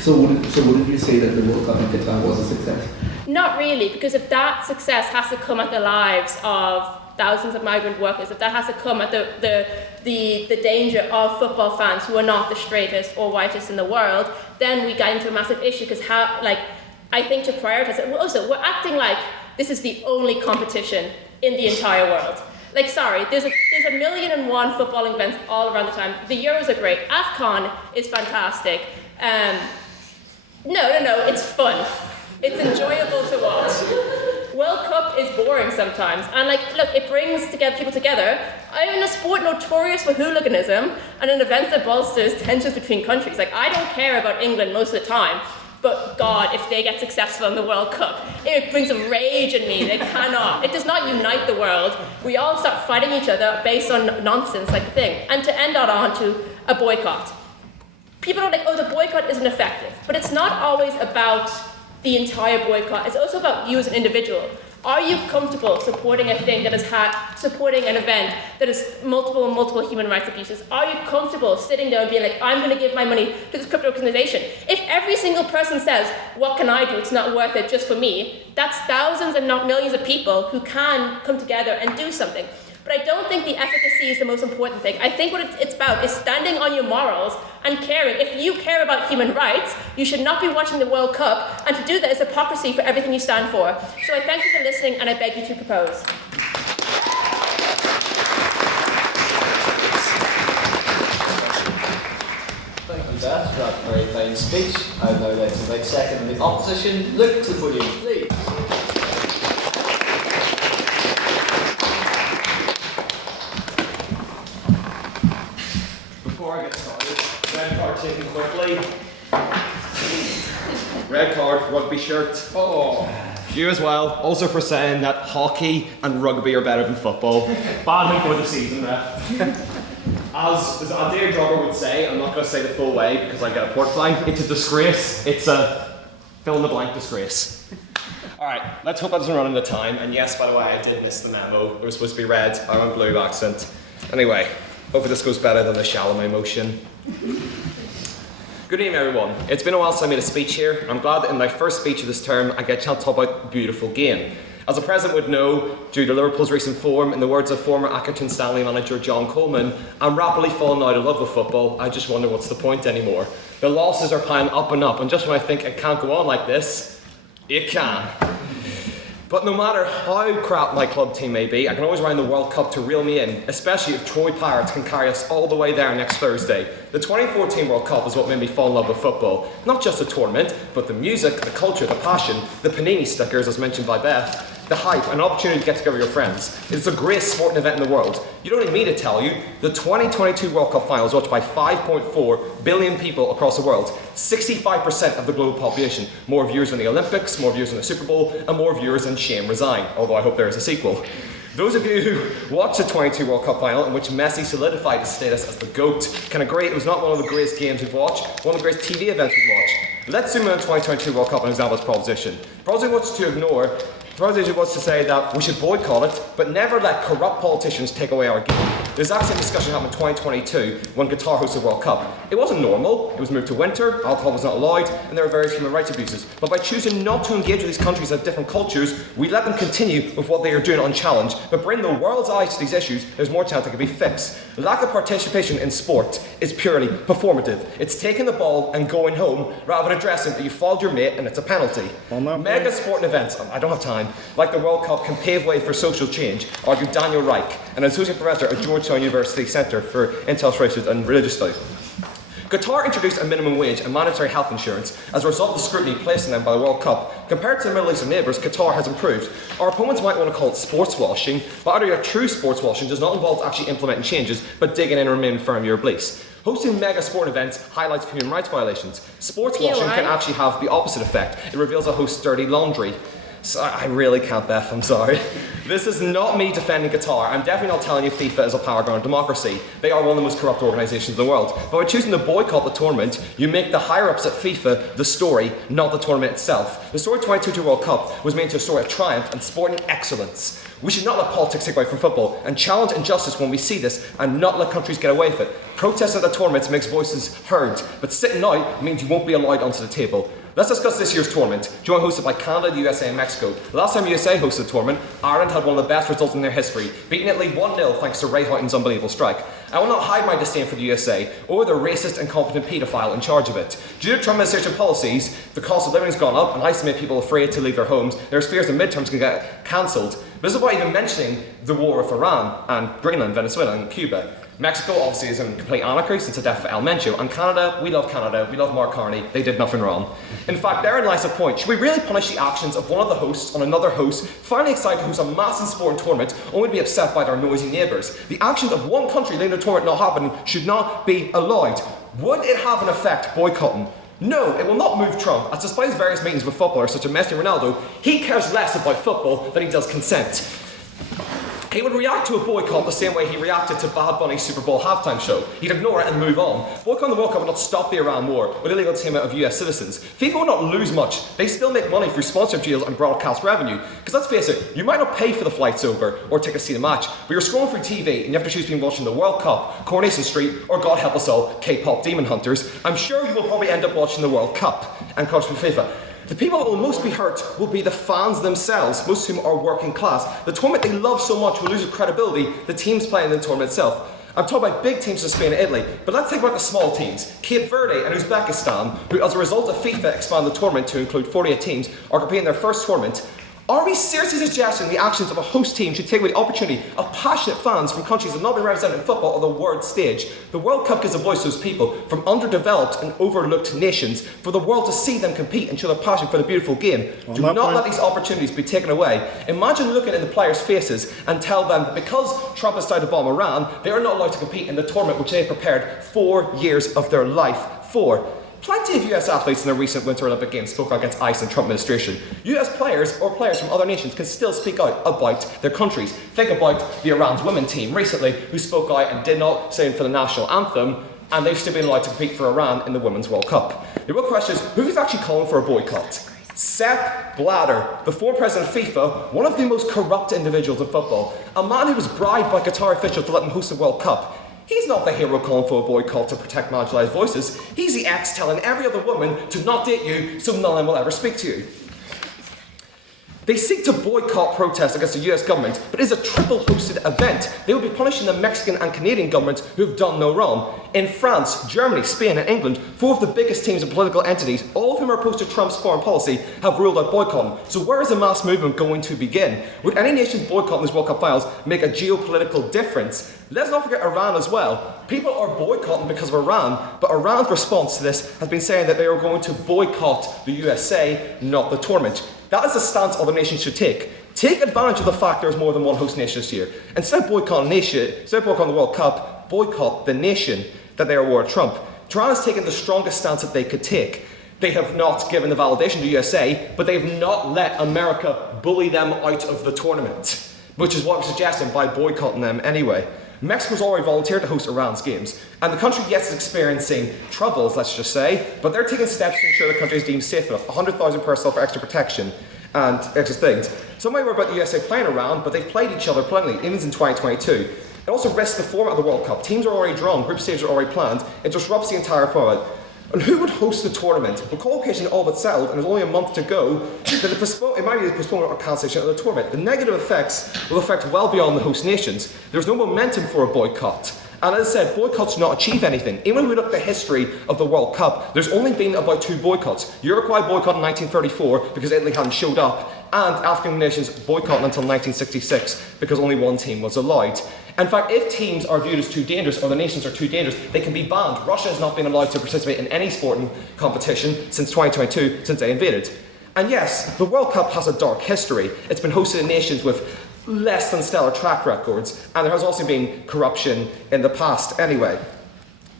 So wouldn't you say that the World Cup in Qatar was a success? Not really, because if that success has to come at the lives of thousands of migrant workers, if that has to come at the danger of football fans who are not the straightest or whitest in the world, then we get into a massive issue, because I think to prioritize it, also, we're acting like this is the only competition in the entire world. Like, sorry, there's a 1,000,001 footballing events all around the time. The Euros are great. AFCON is fantastic. No, it's fun. It's enjoyable to watch. World Cup is boring sometimes. And look, it brings people together. I'm in a sport notorious for hooliganism and an event that bolsters tensions between countries. I don't care about England most of the time. But God, if they get successful in the World Cup, it brings a rage in me. They cannot. It does not unite the world. We all start fighting each other based on nonsense like the thing. And to end that on to a boycott. People are like, the boycott isn't effective. But it's not always about the entire boycott. It's also about you as an individual. Are you comfortable supporting a thing that supporting an event that has multiple human rights abuses? Are you comfortable sitting there and being like, I'm going to give my money to this crypto organization? If every single person says, what can I do? It's not worth it just for me. That's thousands and not millions of people who can come together and do something. But I don't think the efficacy is the most important thing. I think what it's about is standing on your morals and caring. If you care about human rights, you should not be watching the World Cup, and to do that is hypocrisy for everything you stand for. So I thank you for listening, and I beg you to propose. Thank you, Beth, for that very fine speech. I'd now like to invite second in the opposition, Luke, to the podium, please. referee. Red card, rugby shirt. Oh. You as well, also for saying that hockey and rugby are better than football. Bad for the season, As Adair Drogger would say, I'm not going to say the full way because I get a port blank, it's a disgrace. It's a fill in the blank disgrace. Alright, let's hope that doesn't run into time. And yes, by the way, I did miss the memo. It was supposed to be red, I went blue accent. Anyway, hopefully this goes better than the Chalamet motion. Good evening, everyone. It's been a while since I made a speech here. I'm glad that in my first speech of this term, I get to talk about a beautiful game. As the President would know, due to Liverpool's recent form, in the words of former Accrington Stanley manager John Coleman, I'm rapidly falling out of love with football. I just wonder what's the point anymore. The losses are piling up, and just when I think it can't go on like this, it can. But no matter how crap my club team may be, I can always rely on the World Cup to reel me in, especially if Troy Pirates can carry us all the way there next Thursday. The 2014 World Cup is what made me fall in love with football. Not just the tournament, but the music, the culture, the passion, the panini stickers as mentioned by Beth, the hype, an opportunity to get together with your friends. It's the greatest sporting event in the world. You don't need me to tell you, the 2022 World Cup final is watched by 5.4 billion people across the world. 65% of the global population. More viewers than the Olympics, more viewers than the Super Bowl, and more viewers than Shame Resign, although I hope there is a sequel. Those of you who watched the 22 World Cup final in which Messi solidified his status as the GOAT can agree it was not one of the greatest games we've watched, one of the greatest TV events we've watched. Let's zoom in on the 2022 World Cup and examine this proposition. The proposition wants to ignore The proposition was to say that we should boycott it, but never let corrupt politicians take away our game. The exact same discussion happened in 2022 when Qatar hosted the World Cup. It wasn't normal, it was moved to winter, alcohol was not allowed, and there were various human rights abuses. But by choosing not to engage with these countries that have different cultures, we let them continue with what they are doing unchallenged. But bring the world's eyes to these issues, there's more chance it can be fixed. Lack of participation in sport is purely performative. It's taking the ball and going home, rather than addressing that you fouled your mate and it's a penalty. Mega sporting events, I don't have time, like the World Cup can pave way for social change, argued Daniel Reich, an associate professor at Georgetown University Centre for Interracial and Religious Studies. Qatar introduced a minimum wage and mandatory health insurance as a result of the scrutiny placed on them by the World Cup. Compared to the Middle Eastern neighbours, Qatar has improved. Our opponents might want to call it sports washing, but either true sports washing does not involve actually implementing changes, but digging in and remaining firm in your beliefs. Hosting mega sporting events highlights human rights violations. Sports washing can actually have the opposite effect. It reveals a host's dirty laundry. So I really can't, Beth, I'm sorry. This is not me defending Qatar. I'm definitely not telling you FIFA is a paragon of democracy. They are one of the most corrupt organisations in the world. But by choosing to boycott the tournament, you make the higher-ups at FIFA the story, not the tournament itself. The story 2022 World Cup was made into a story of triumph and sporting excellence. We should not let politics take away from football and challenge injustice when we see this and not let countries get away with it. Protesting at the tournaments makes voices heard, but sitting out means you won't be allowed onto the table. Let's discuss this year's tournament, joint hosted by Canada, the USA and Mexico. The last time USA hosted the tournament, Ireland had one of the best results in their history, beating Italy 1-0 thanks to Ray Houghton's unbelievable strike. I will not hide my disdain for the USA, or the racist, incompetent paedophile in charge of it. Due to Trump administration policies, the cost of living has gone up and ICE made people afraid to leave their homes. There's fears the midterms can get cancelled. This is why even mentioning the war with Iran and Greenland, Venezuela and Cuba. Mexico obviously is in complete anarchy since the death of El Mencho, and Canada, we love Mark Carney, they did nothing wrong. In fact, therein lies the point. Should we really punish the actions of one of the hosts on another host, finally excited to host a massive sporting tournament, only to be upset by their noisy neighbours? The actions of one country leading the tournament not happening should not be allowed. Would it have an effect boycotting? No, it will not move Trump, as despite his various meetings with footballers such as Messi and Ronaldo, he cares less about football than he does consent. He would react to a boycott the same way he reacted to Bad Bunny's Super Bowl halftime show. He'd ignore it and move on. Boycotting the World Cup would not stop the Iran war or the illegal detainment of US citizens. FIFA would not lose much. They still make money through sponsorship deals and broadcast revenue. Because let's face it, you might not pay for the flights over or tickets to see the match, but you're scrolling through TV and you have to choose between watching the World Cup, Coronation Street, or God help us all, K-pop demon hunters. I'm sure you will probably end up watching the World Cup and crush with FIFA. The people that will most be hurt will be the fans themselves, most of whom are working class. The tournament they love so much will lose its credibility, the teams playing in the tournament itself. I'm talking about big teams in Spain and Italy, but let's think about the small teams. Cape Verde and Uzbekistan, who as a result of FIFA expanded the tournament to include 48 teams, are competing in their first tournament. Are we seriously suggesting the actions of a host team should take away the opportunity of passionate fans from countries that have not been represented in football on the world stage? The World Cup gives a voice to those people from underdeveloped and overlooked nations for the world to see them compete and show their passion for the beautiful game. Do not let these opportunities be taken away. Imagine looking in the players' faces and tell them that because Trump has decided to bomb Iran, they are not allowed to compete in the tournament which they prepared 4 years of their life for. Plenty of US athletes in the recent Winter Olympic Games spoke out against ICE and Trump administration. US players or players from other nations can still speak out about their countries. Think about the Iran's women team recently, who spoke out and did not sing for the national anthem, and they've still been allowed to compete for Iran in the Women's World Cup. The real question is, who's actually calling for a boycott? Sepp Blatter, the former president of FIFA, one of the most corrupt individuals in football, a man who was bribed by Qatar officials to let him host the World Cup. He's not the hero calling for a boycott to protect marginalised voices. He's the ex telling every other woman to not date you so none of them will ever speak to you. They seek to boycott protests against the US government, but it is a triple-hosted event. They will be punishing the Mexican and Canadian governments who have done no wrong. In France, Germany, Spain and England, 4 of the biggest teams and political entities, all of whom are opposed to Trump's foreign policy, have ruled out boycotting. So where is the mass movement going to begin? Would any nation boycotting these World Cup finals make a geopolitical difference? Let's not forget Iran as well. People are boycotting because of Iran, but Iran's response to this has been saying that they are going to boycott the USA, not the tournament. That is the stance other nations should take. Take advantage of the fact there is more than one host nation this year. Instead of boycotting the World Cup, boycott the nation that they award Trump. Tehran has taken the strongest stance that they could take. They have not given the validation to the USA, but they have not let America bully them out of the tournament, which is what I'm suggesting by boycotting them anyway. Mexico's already volunteered to host Iran's games, and the country, yes, is experiencing troubles, let's just say, but they're taking steps to ensure the country is deemed safe enough. 100,000 personnel for extra protection and extra things. Some might worry about the USA playing Iran, but they've played each other plenty, even in 2022. It also risks the format of the World Cup. Teams are already drawn, group stages are already planned. It disrupts the entire format. And who would host the tournament? With qualification all but settled, and there's only a month to go, then it might be the postponement or cancellation of the tournament. The negative effects will affect well beyond the host nations. There's no momentum for a boycott. And as I said, boycotts do not achieve anything. Even when we look at the history of the World Cup, there's only been about 2 boycotts. Uruguay boycotted in 1934 because Italy hadn't showed up, and African nations boycotted until 1966 because only one team was allowed. In fact, if teams are viewed as too dangerous or the nations are too dangerous, they can be banned. Russia has not been allowed to participate in any sporting competition since 2022, since they invaded. And yes, the World Cup has a dark history. It's been hosted in nations with less than stellar track records, and there has also been corruption in the past anyway.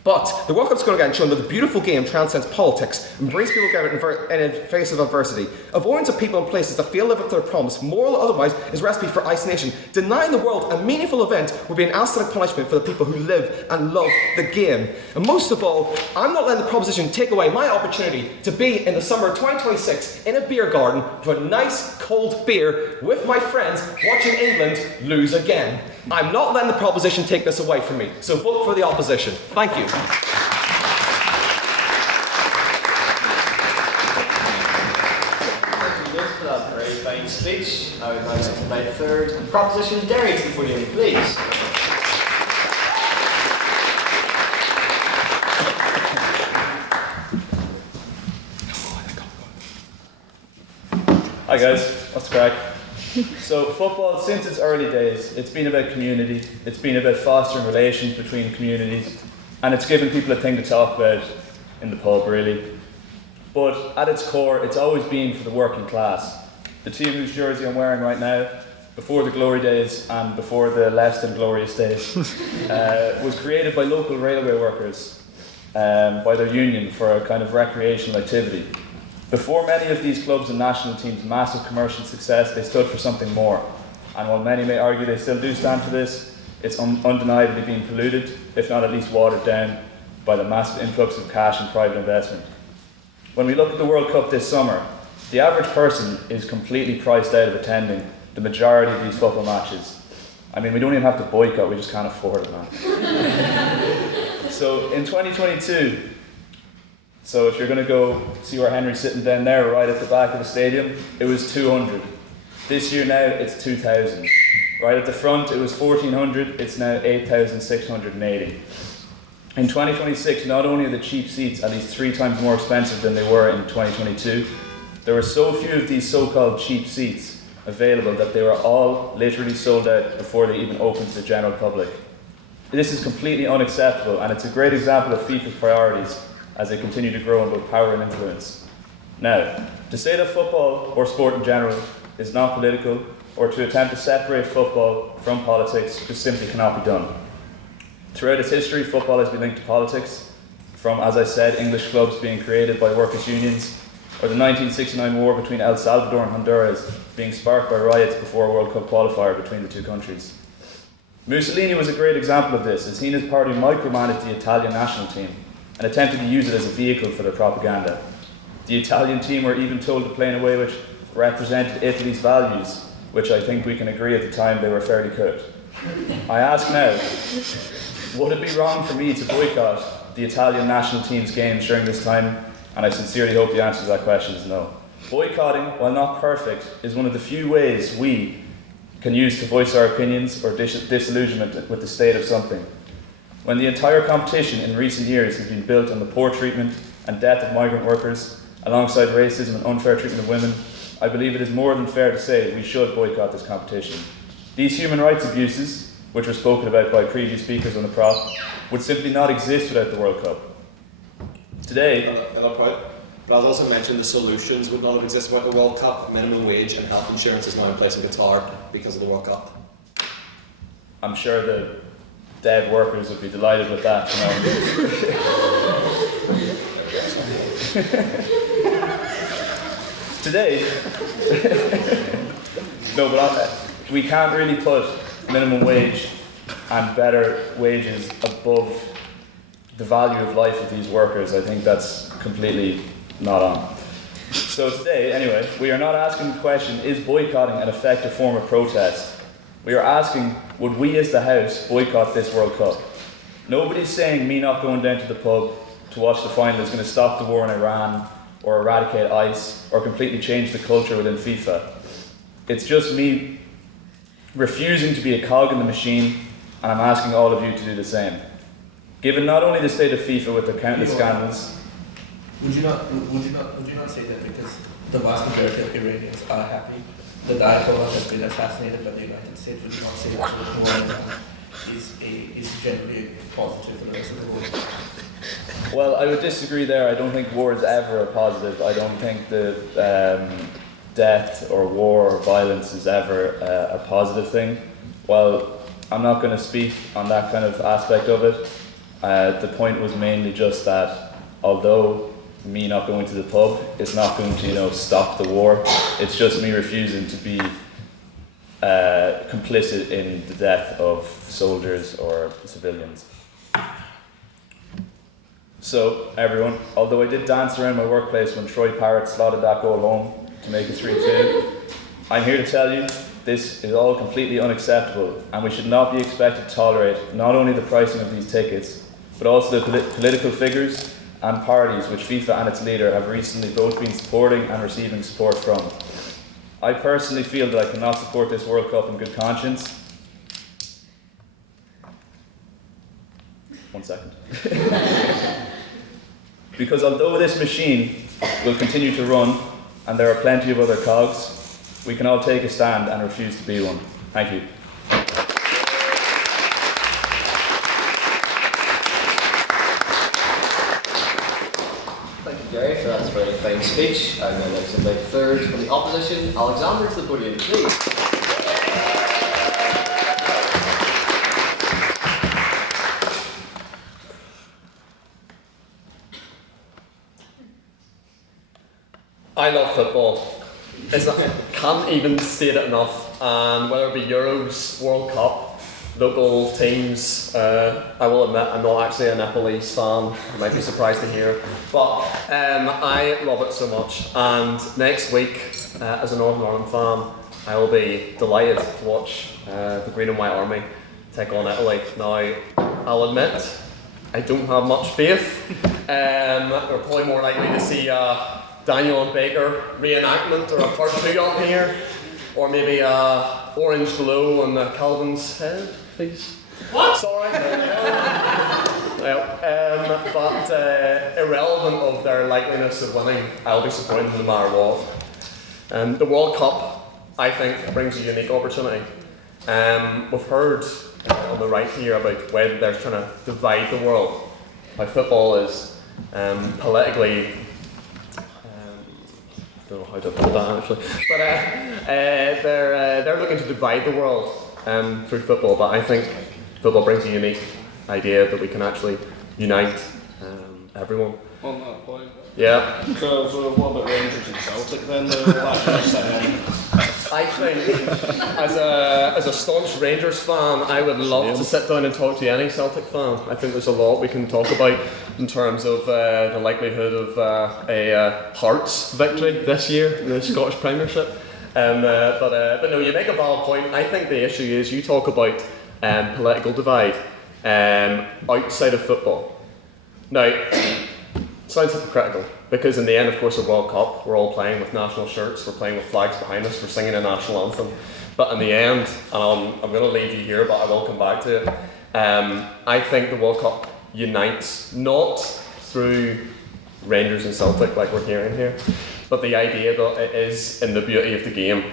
But the World Cup's going to get shown that the beautiful game transcends politics and brings people together in the face of adversity. Avoidance of people and places that fail to live up to their promise, moral or otherwise, is a recipe for isolation. Denying the world a meaningful event will be an aesthetic punishment for the people who live and love the game. And most of all, I'm not letting the proposition take away my opportunity to be in the summer of 2026 in a beer garden with a nice cold beer with my friends watching England lose again. I'm not letting the proposition take this away from me, so vote for the opposition. Thank you. Thank you both for that very fine speech. I would now like to invite third proposition Derry to the podium, please. Hi guys, what's the crack? So football, since its early days, it's been about community, it's been about fostering relations between communities, and it's given people a thing to talk about in the pub, really. But at its core, it's always been for the working class. The team whose jersey I'm wearing right now, before the glory days and before the less than glorious days, was created by local railway workers, by their union for a kind of recreational activity. Before many of these clubs and national teams' massive commercial success, they stood for something more. And while many may argue they still do stand for this, it's undeniably been polluted, if not at least watered down, by the massive influx of cash and private investment. When we look at the World Cup this summer, the average person is completely priced out of attending the majority of these football matches. I mean, we don't even have to boycott, we just can't afford it, man. So in 2022, so if you're going to go see where Henry's sitting down there, right at the back of the stadium, it was 200. This year now, it's 2,000. Right at the front, it was 1,400, it's now 8,680. In 2026, not only are the cheap seats at least 3 times more expensive than they were in 2022, there were so few of these so-called cheap seats available that they were all literally sold out before they even opened to the general public. This is completely unacceptable, and it's a great example of FIFA's priorities as they continue to grow in both power and influence. Now, to say that football, or sport in general, is not political, or to attempt to separate football from politics just simply cannot be done. Throughout its history, football has been linked to politics. from, as I said, English clubs being created by workers' unions, or the 1969 war between El Salvador and Honduras being sparked by riots before a World Cup qualifier between the two countries. Mussolini was a great example of this, as he and his party micromanaged the Italian national team and attempted to use it as a vehicle for their propaganda. The Italian team were even told to play in a way which represented Italy's values, which I think we can agree at the time they were fairly cooked. I ask now, would it be wrong for me to boycott the Italian national team's games during this time? And I sincerely hope the answer to that question is no. Boycotting, while not perfect, is one of the few ways we can use to voice our opinions or disillusionment with the state of something. When the entire competition in recent years has been built on the poor treatment and death of migrant workers, alongside racism and unfair treatment of women, I believe it is more than fair to say we should boycott this competition. These human rights abuses, which were spoken about by previous speakers on the prop, would simply not exist without the World Cup. Today, Another point, but I'd also mention the solutions would not have existed without the World Cup. Minimum wage and health insurance is now in place in Qatar because of the World Cup. I'm sure the dead workers would be delighted with that. Today, no, but we can't really put minimum wage and better wages above the value of life of these workers. I think that's completely not on. So today, anyway, we are not asking the question, is boycotting an effective form of protest? We are asking, would we as the House boycott this World Cup? Nobody's saying me not going down to the pub to watch the final is going to stop the war in Iran, or eradicate ICE, or completely change the culture within FIFA. It's just me refusing to be a cog in the machine, and I'm asking all of you to do the same. Given not only the state of FIFA with the countless scandals, would you not say that because the vast majority of Iranians are happy that the Ayatollah has been assassinated by the United States, would you not say that the war in Iran is generally positive for the rest of the world? well, I would disagree there. I don't think war is ever a positive. I don't think that death or war or violence is ever a positive thing. Well, I'm not going to speak on that kind of aspect of it. The point was mainly just that although me not going to the pub is not going to, stop the war, it's just me refusing to be complicit in the death of soldiers or civilians. So, everyone, although I did dance around my workplace when Troy Parrott slotted that goal home to make it 3-2, I'm here to tell you this is all completely unacceptable, and we should not be expected to tolerate not only the pricing of these tickets, but also the political figures and parties which FIFA and its leader have recently both been supporting and receiving support from. I personally feel that I cannot support this World Cup in good conscience. 1 second. Because although this machine will continue to run, and there are plenty of other cogs, we can all take a stand and refuse to be one. Thank you. Thank you, Gary, for that very fine speech. I would now like to invite third from the opposition, Alexander, to the podium, please. I love football. Can't even state it enough. And whether it be Euros, World Cup, local teams, I will admit I'm not actually a Nepalese fan. You might be surprised to hear, but I love it so much. And next week, as a Northern Ireland fan, I will be delighted to watch the Green and White Army take on Italy. Now, I'll admit I don't have much faith. We're probably more likely to see Daniel and Baker reenactment or a part 2 up here, or maybe orange glow on Calvin's head, please. What? Sorry. But irrelevant of their likeliness of winning, I'll be supporting them no matter what. The World Cup, I think, brings a unique opportunity. We've heard on the right here about whether they're trying to divide the world. How football is politically. I don't know how to put that actually, but they're looking to divide the world through football. But I think football brings a unique idea that we can actually unite everyone. On that point. Yeah. So what about Rangers and Celtic then? I think, as a staunch Rangers fan, I would love to sit down and talk to any Celtic fan. I think there's a lot we can talk about in terms of the likelihood of a Hearts victory this year in the Scottish Premiership. But no, you make a valid point. I think the issue is you talk about political divide outside of football. Now, sounds hypocritical, because in the end, of course, the World Cup, we're all playing with national shirts, we're playing with flags behind us, we're singing a national anthem. But in the end, and I'm going to leave you here, but I will come back to it, I think the World Cup unites, not through Rangers and Celtic like we're hearing here, but the idea that it is in the beauty of the game.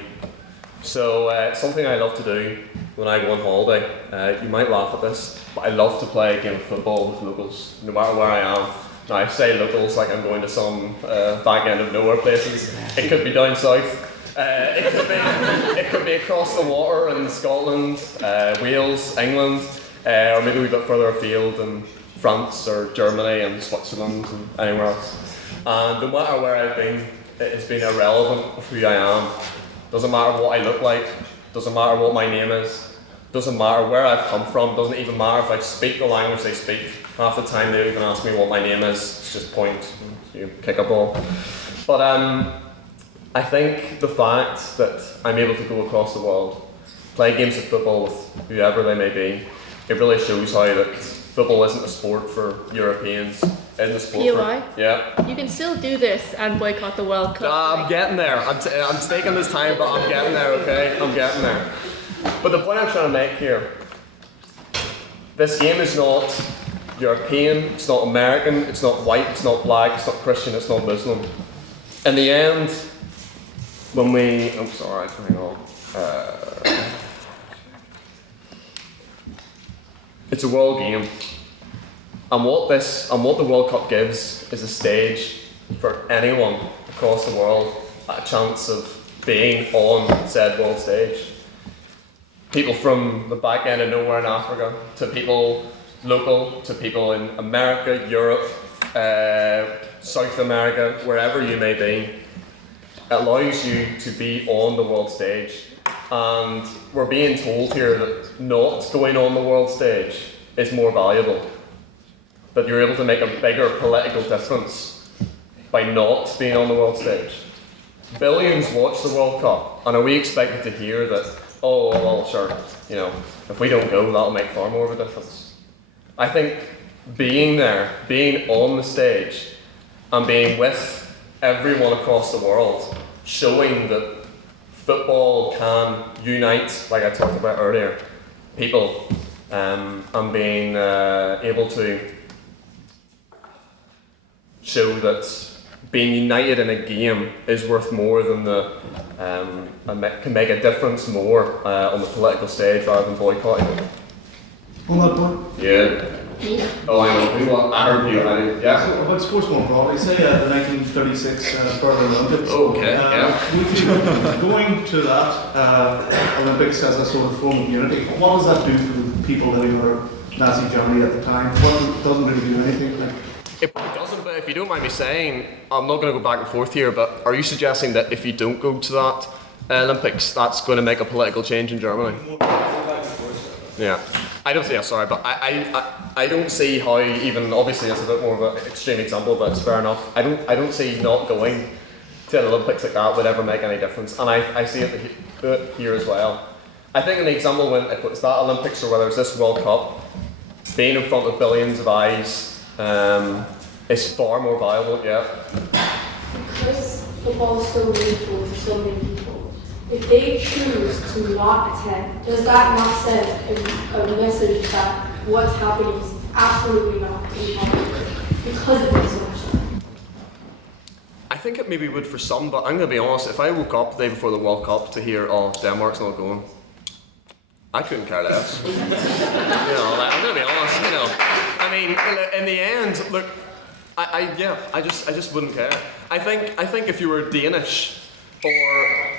So something I love to do when I go on holiday, you might laugh at this, but I love to play a game of football with locals, no matter where I am. Now, I say locals like I'm going to some back end of nowhere places. It could be down south. It could be across the water in Scotland, Wales, England, or maybe a wee bit further afield in France or Germany and Switzerland and anywhere else. And no matter where I've been, it has been irrelevant of who I am. Doesn't matter what I look like, doesn't matter what my name is, doesn't matter where I've come from, doesn't even matter if I speak the language they speak. Half the time they don't even ask me what my name is, it's just point, you kick a ball. But I think the fact that I'm able to go across the world, play games of football with whoever they may be, it really shows how that football isn't a sport for Europeans, it isn't a sport POI? for... Yeah. You can still do this and boycott the World Cup. I'm getting there, I'm taking this time, but I'm getting there, okay? I'm getting there. But the point I'm trying to make here, this game is not European, it's not American, it's not white, it's not black, it's not Christian, it's not Muslim. In the end, when we... I'm sorry, hang on. It's a world game. And what the World Cup gives is a stage for anyone across the world a chance of being on said world stage. People from the back end of nowhere in Africa, to people local, to people in America, Europe, South America, wherever you may be. It allows you to be on the world stage. And we're being told here that not going on the world stage is more valuable. That you're able to make a bigger political difference by not being on the world stage. Billions watch the World Cup, and are we expected to hear that, oh, well, sure, you know, if we don't go, that'll make far more of a difference. I think being there, being on the stage, and being with everyone across the world, showing that football can unite, like I talked about earlier, people, and being able to show that being united in a game is worth more than can make a difference more on the political stage rather than boycotting it. On that point? Yeah. Oh, I know. I heard you. Yeah. So about sports more broadly, say the 1936 Berlin Olympics. Okay. Yeah. Would you, going to that Olympics as a sort of form of unity, what does that do for the people living under Nazi Germany at the time? Well, it doesn't really do anything. It probably doesn't, but if you don't mind me saying, I'm not going to go back and forth here, but are you suggesting that if you don't go to that Olympics, that's going to make a political change in Germany? Yeah. I don't see, sorry, but I don't see how, even obviously it's a bit more of an extreme example, but it's fair enough. I don't see not going to an Olympics like that would ever make any difference, and I see it here as well. I think in the example when if it's that Olympics or whether it's this World Cup, being in front of billions of eyes is far more valuable. Yeah. Because football is so meaningful to so many people, if they choose to not attend, does that not send a message that what's happening is absolutely not because it makes so much sense? I think it maybe would for some, but I'm going to be honest, if I woke up the day before the World Cup to hear, oh, Denmark's not going, I couldn't care less. You know, like, I'm going to be honest, you know. I mean, in the end, look, I just wouldn't care. I think if you were Danish,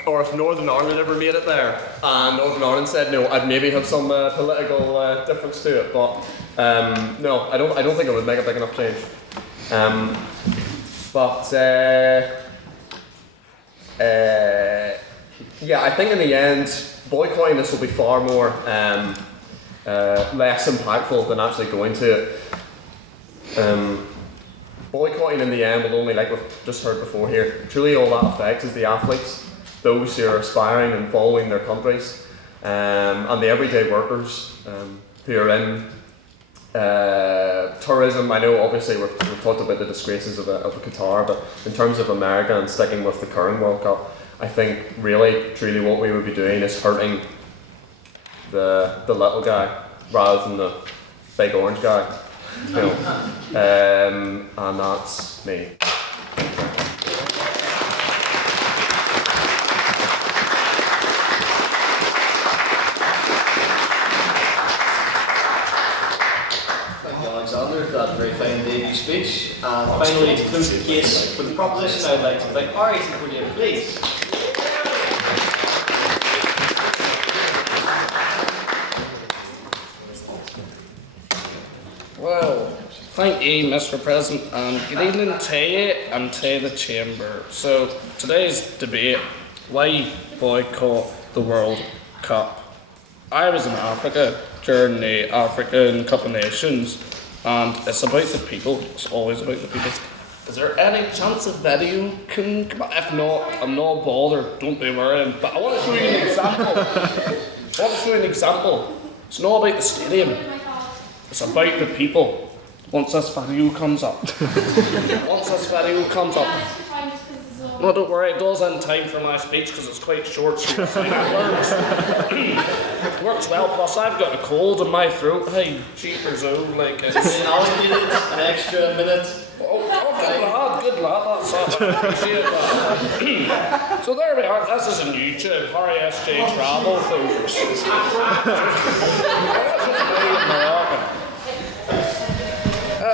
or if Northern Ireland ever made it there, and Northern Ireland said no, I'd maybe have some political difference to it. But no, I don't think it would make a big enough change. Yeah, I think in the end, boycotting this will be far more less impactful than actually going to it. Boycotting in the end will only, like we've just heard before here, truly all that affects is the athletes, those who are aspiring and following their countries, and the everyday workers who are in tourism. I know obviously we've talked about the disgraces of Qatar, but in terms of America and sticking with the current World Cup, I think really, truly what we would be doing is hurting the little guy rather than the big orange guy. You know? And that's me. Thank you, Alexander, for that very fine debut speech. And finally, to close the case for the proposition, I would like to invite Harry to the podium, please. Well, thank you, Mr. President, and good evening to you and to the Chamber. So, today's debate, why boycott the World Cup? I was in Africa during the African Cup of Nations, and it's about the people. It's always about the people. Is there any chance a video can come out? If not, I'm not bothered, don't be worrying. But I want to show you an example. It's not about the stadium. It's about the people. Once this video comes up. No, don't worry, it does end time for my speech because it's quite short, so it works well. Plus, I've got a cold in my throat. Hey, cheapers, like it's been allocated an extra minute. Good lad, that's it. I appreciate that. So there we are. This is on YouTube. Harry SJ Travel, folks.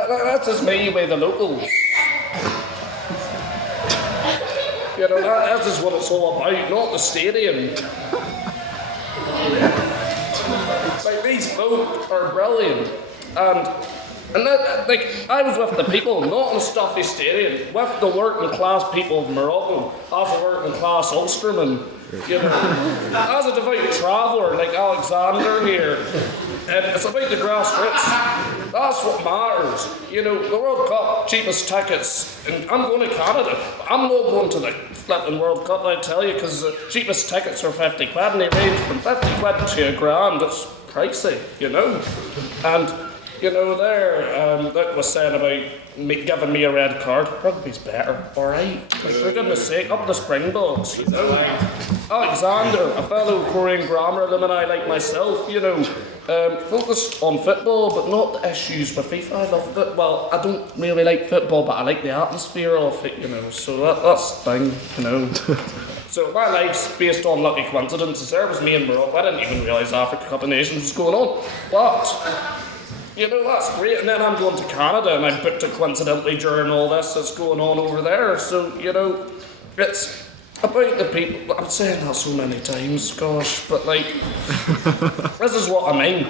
That's just me with the locals. You know, that is what it's all about, not the stadium. Like, these folk are brilliant. And that, like, I was with the people, not in a stuffy stadium, with the working class people of Morocco, as a working class Ulsterman, you know, as a devout traveller like Alexander here. And it's about the grassroots. That's what matters. You know, the World Cup, cheapest tickets, and I'm going to Canada. I'm not going to the flipping World Cup, I tell you, because the cheapest tickets are 50 quid, and they range from 50 quid to £1,000. It's pricey, you know. And, you know, that was saying about giving me a red card. Rugby's better, alright? Like, for goodness sake, up the Springboks, you know. Alexander, a fellow Korean grammar alumni like myself, you know, focused on football, but not the issues with FIFA. I love it. Well, I don't really like football, but I like the atmosphere of it, you know, so that's the thing, you know. So my life's based on lucky coincidences. There was me in Morocco. I didn't even realise Africa Cup of Nations was going on. But, you know, that's great. And then I'm going to Canada, and I booked it coincidentally during all this that's going on over there. So, you know, it's about the people. I'm saying that so many times, gosh, but like, this is what I mean.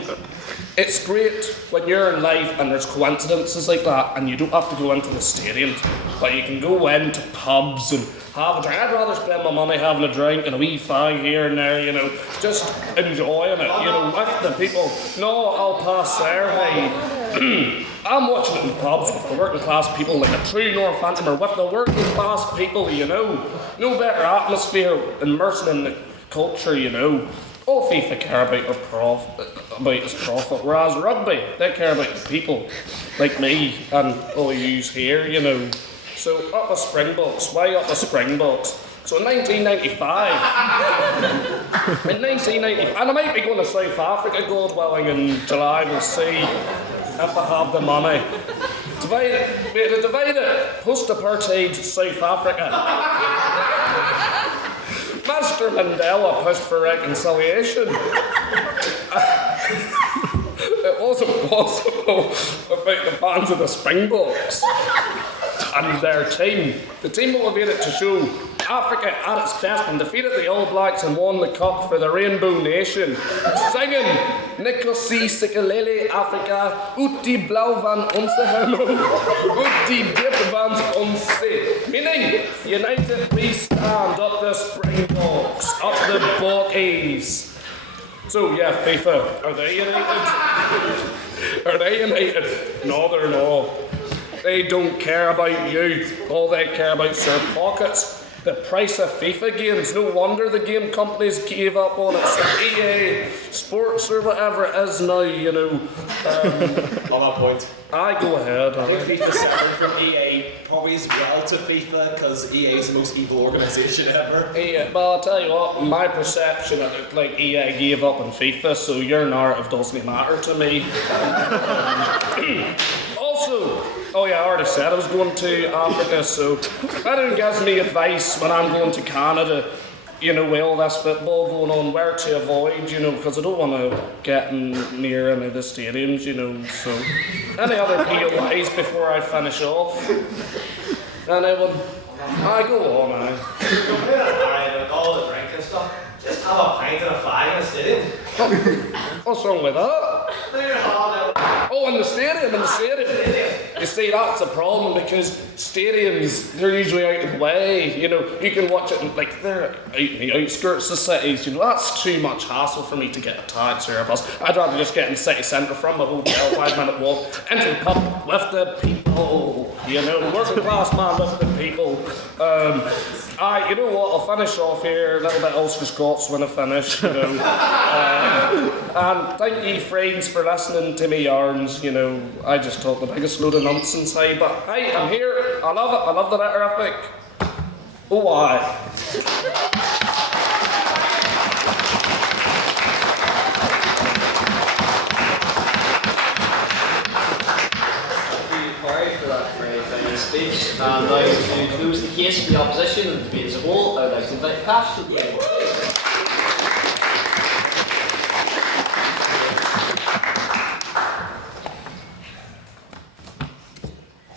It's great when you're in life and there's coincidences like that, and you don't have to go into the stadium, but you can go into pubs and have a drink. I'd rather spend my money having a drink and a wee fag here and there, you know, just enjoying it, you know, with the people. No, I'll pass there, hey. I'm watching it in pubs with the working class people, like a true Northamptoner, with the working class people, you know. No better atmosphere, immersing in the culture, you know. All FIFA care about its profit, whereas rugby, they care about the people, like me and all yous here, you know. So up the Springboks. Why up the Springboks? So in 1995, and I might be going to South Africa, God willing, in July, we'll see if I have the money. Divided post-apartheid South Africa. Mr. Mandela pushed for reconciliation. It wasn't possible without the fans of the Springboks and their team. The team motivated to show Africa at its best and defeated the All Blacks and won the cup for the Rainbow Nation. Singing Nikosi Sikalele Africa Uti Blau van onze hemel Uti dip van onze. Meaning, united we stand up the Springboks, up the Bockies. So yeah, FIFA, are they united? Are they united? No, they're not. They don't care about you. All they care about is their pockets. The price of FIFA games. No wonder the game companies gave up on it. So EA Sports or whatever it is now, you know. On that point. I go ahead. I think FIFA separate from EA probably as well to FIFA because EA is the most evil organisation ever. Yeah, but I'll tell you what, my perception of it, like EA gave up on FIFA, so your narrative doesn't matter to me. Also, oh yeah, I already said I was going to Africa, so if anyone gives me advice when I'm going to Canada, you know, with all this football going on, where to avoid, you know, because I don't want to get near any of the stadiums, you know, so any other POIs before I finish off? Anyone? I go on, Don't be that high with all the drink and stuff. Just have a pint and a fag in the stadium. What's wrong with that? Oh, in the stadium, You see, that's the problem because stadiums, they're usually out of the way. You know, you can watch it, like, they're out in the outskirts of cities. You know, that's too much hassle for me to get a taxi or a bus. I'd rather just get in the city centre from a hotel, 5-minute walk, into the pub with the people. You know, working class man with the people. You know what, I'll finish off here, a little bit Ulster Scots when I finish, you know. And thank you, friends, for listening to me yarns, you know. I just talk the biggest load of nonsense, hey, but hey, I'm here, I love it, I love the rhetoric. Oh, why? For that very final speech. And now to close the case for the opposition and the debate as a whole, I would like to invite Cash to the podium.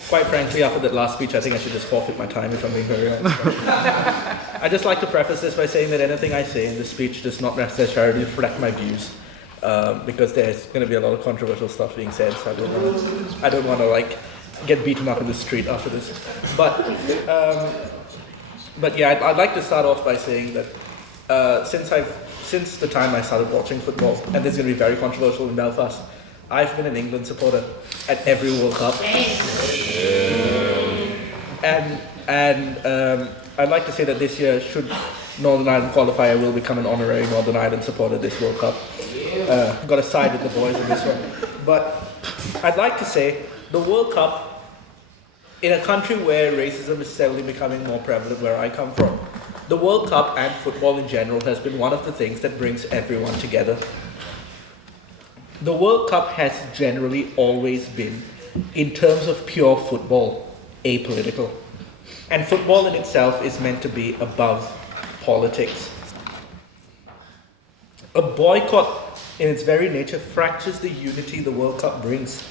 Quite frankly, after that last speech, I think I should just forfeit my time if I'm being very honest. I'd just like to preface this by saying that anything I say in this speech does not necessarily reflect my views. Because there's going to be a lot of controversial stuff being said, so I don't want to like get beaten up in the street after this. But yeah, I'd like to start off by saying that since the time I started watching football, and this is going to be very controversial in Belfast, I've been an England supporter at every World Cup. And I'd like to say that this year, should Northern Ireland qualify, I will become an honorary Northern Ireland supporter this World Cup. Got to side with the boys on this one. But I'd like to say the World Cup, in a country where racism is steadily becoming more prevalent where I come from, the World Cup and football in general has been one of the things that brings everyone together. The World Cup has generally always been, in terms of pure football, apolitical. And football in itself is meant to be above politics. A boycott, in its very nature, fractures the unity the World Cup brings.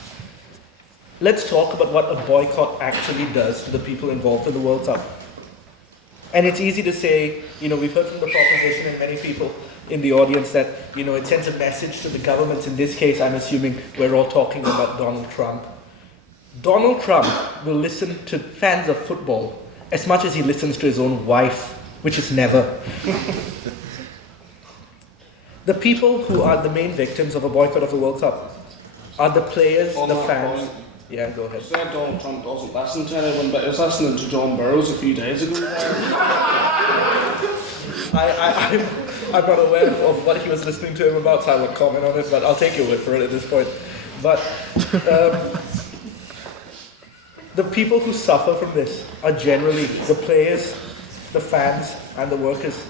Let's talk about what a boycott actually does to the people involved in the World Cup. And it's easy to say, you know, we've heard from the proposition and many people in the audience that, you know, it sends a message to the governments. In this case, I'm assuming we're all talking about Donald Trump. Donald Trump will listen to fans of football as much as he listens to his own wife, which is never. The people who are the main victims of a boycott of the World Cup are the players, the fans. Point. Yeah, go ahead. Said Donald Trump doesn't listen to anyone, but he was listening to John Burrows a few days ago. I'm not aware of what he was listening to him about, so I won't comment on it, but I'll take your word for it at this point. But the people who suffer from this are generally the players, the fans, and the workers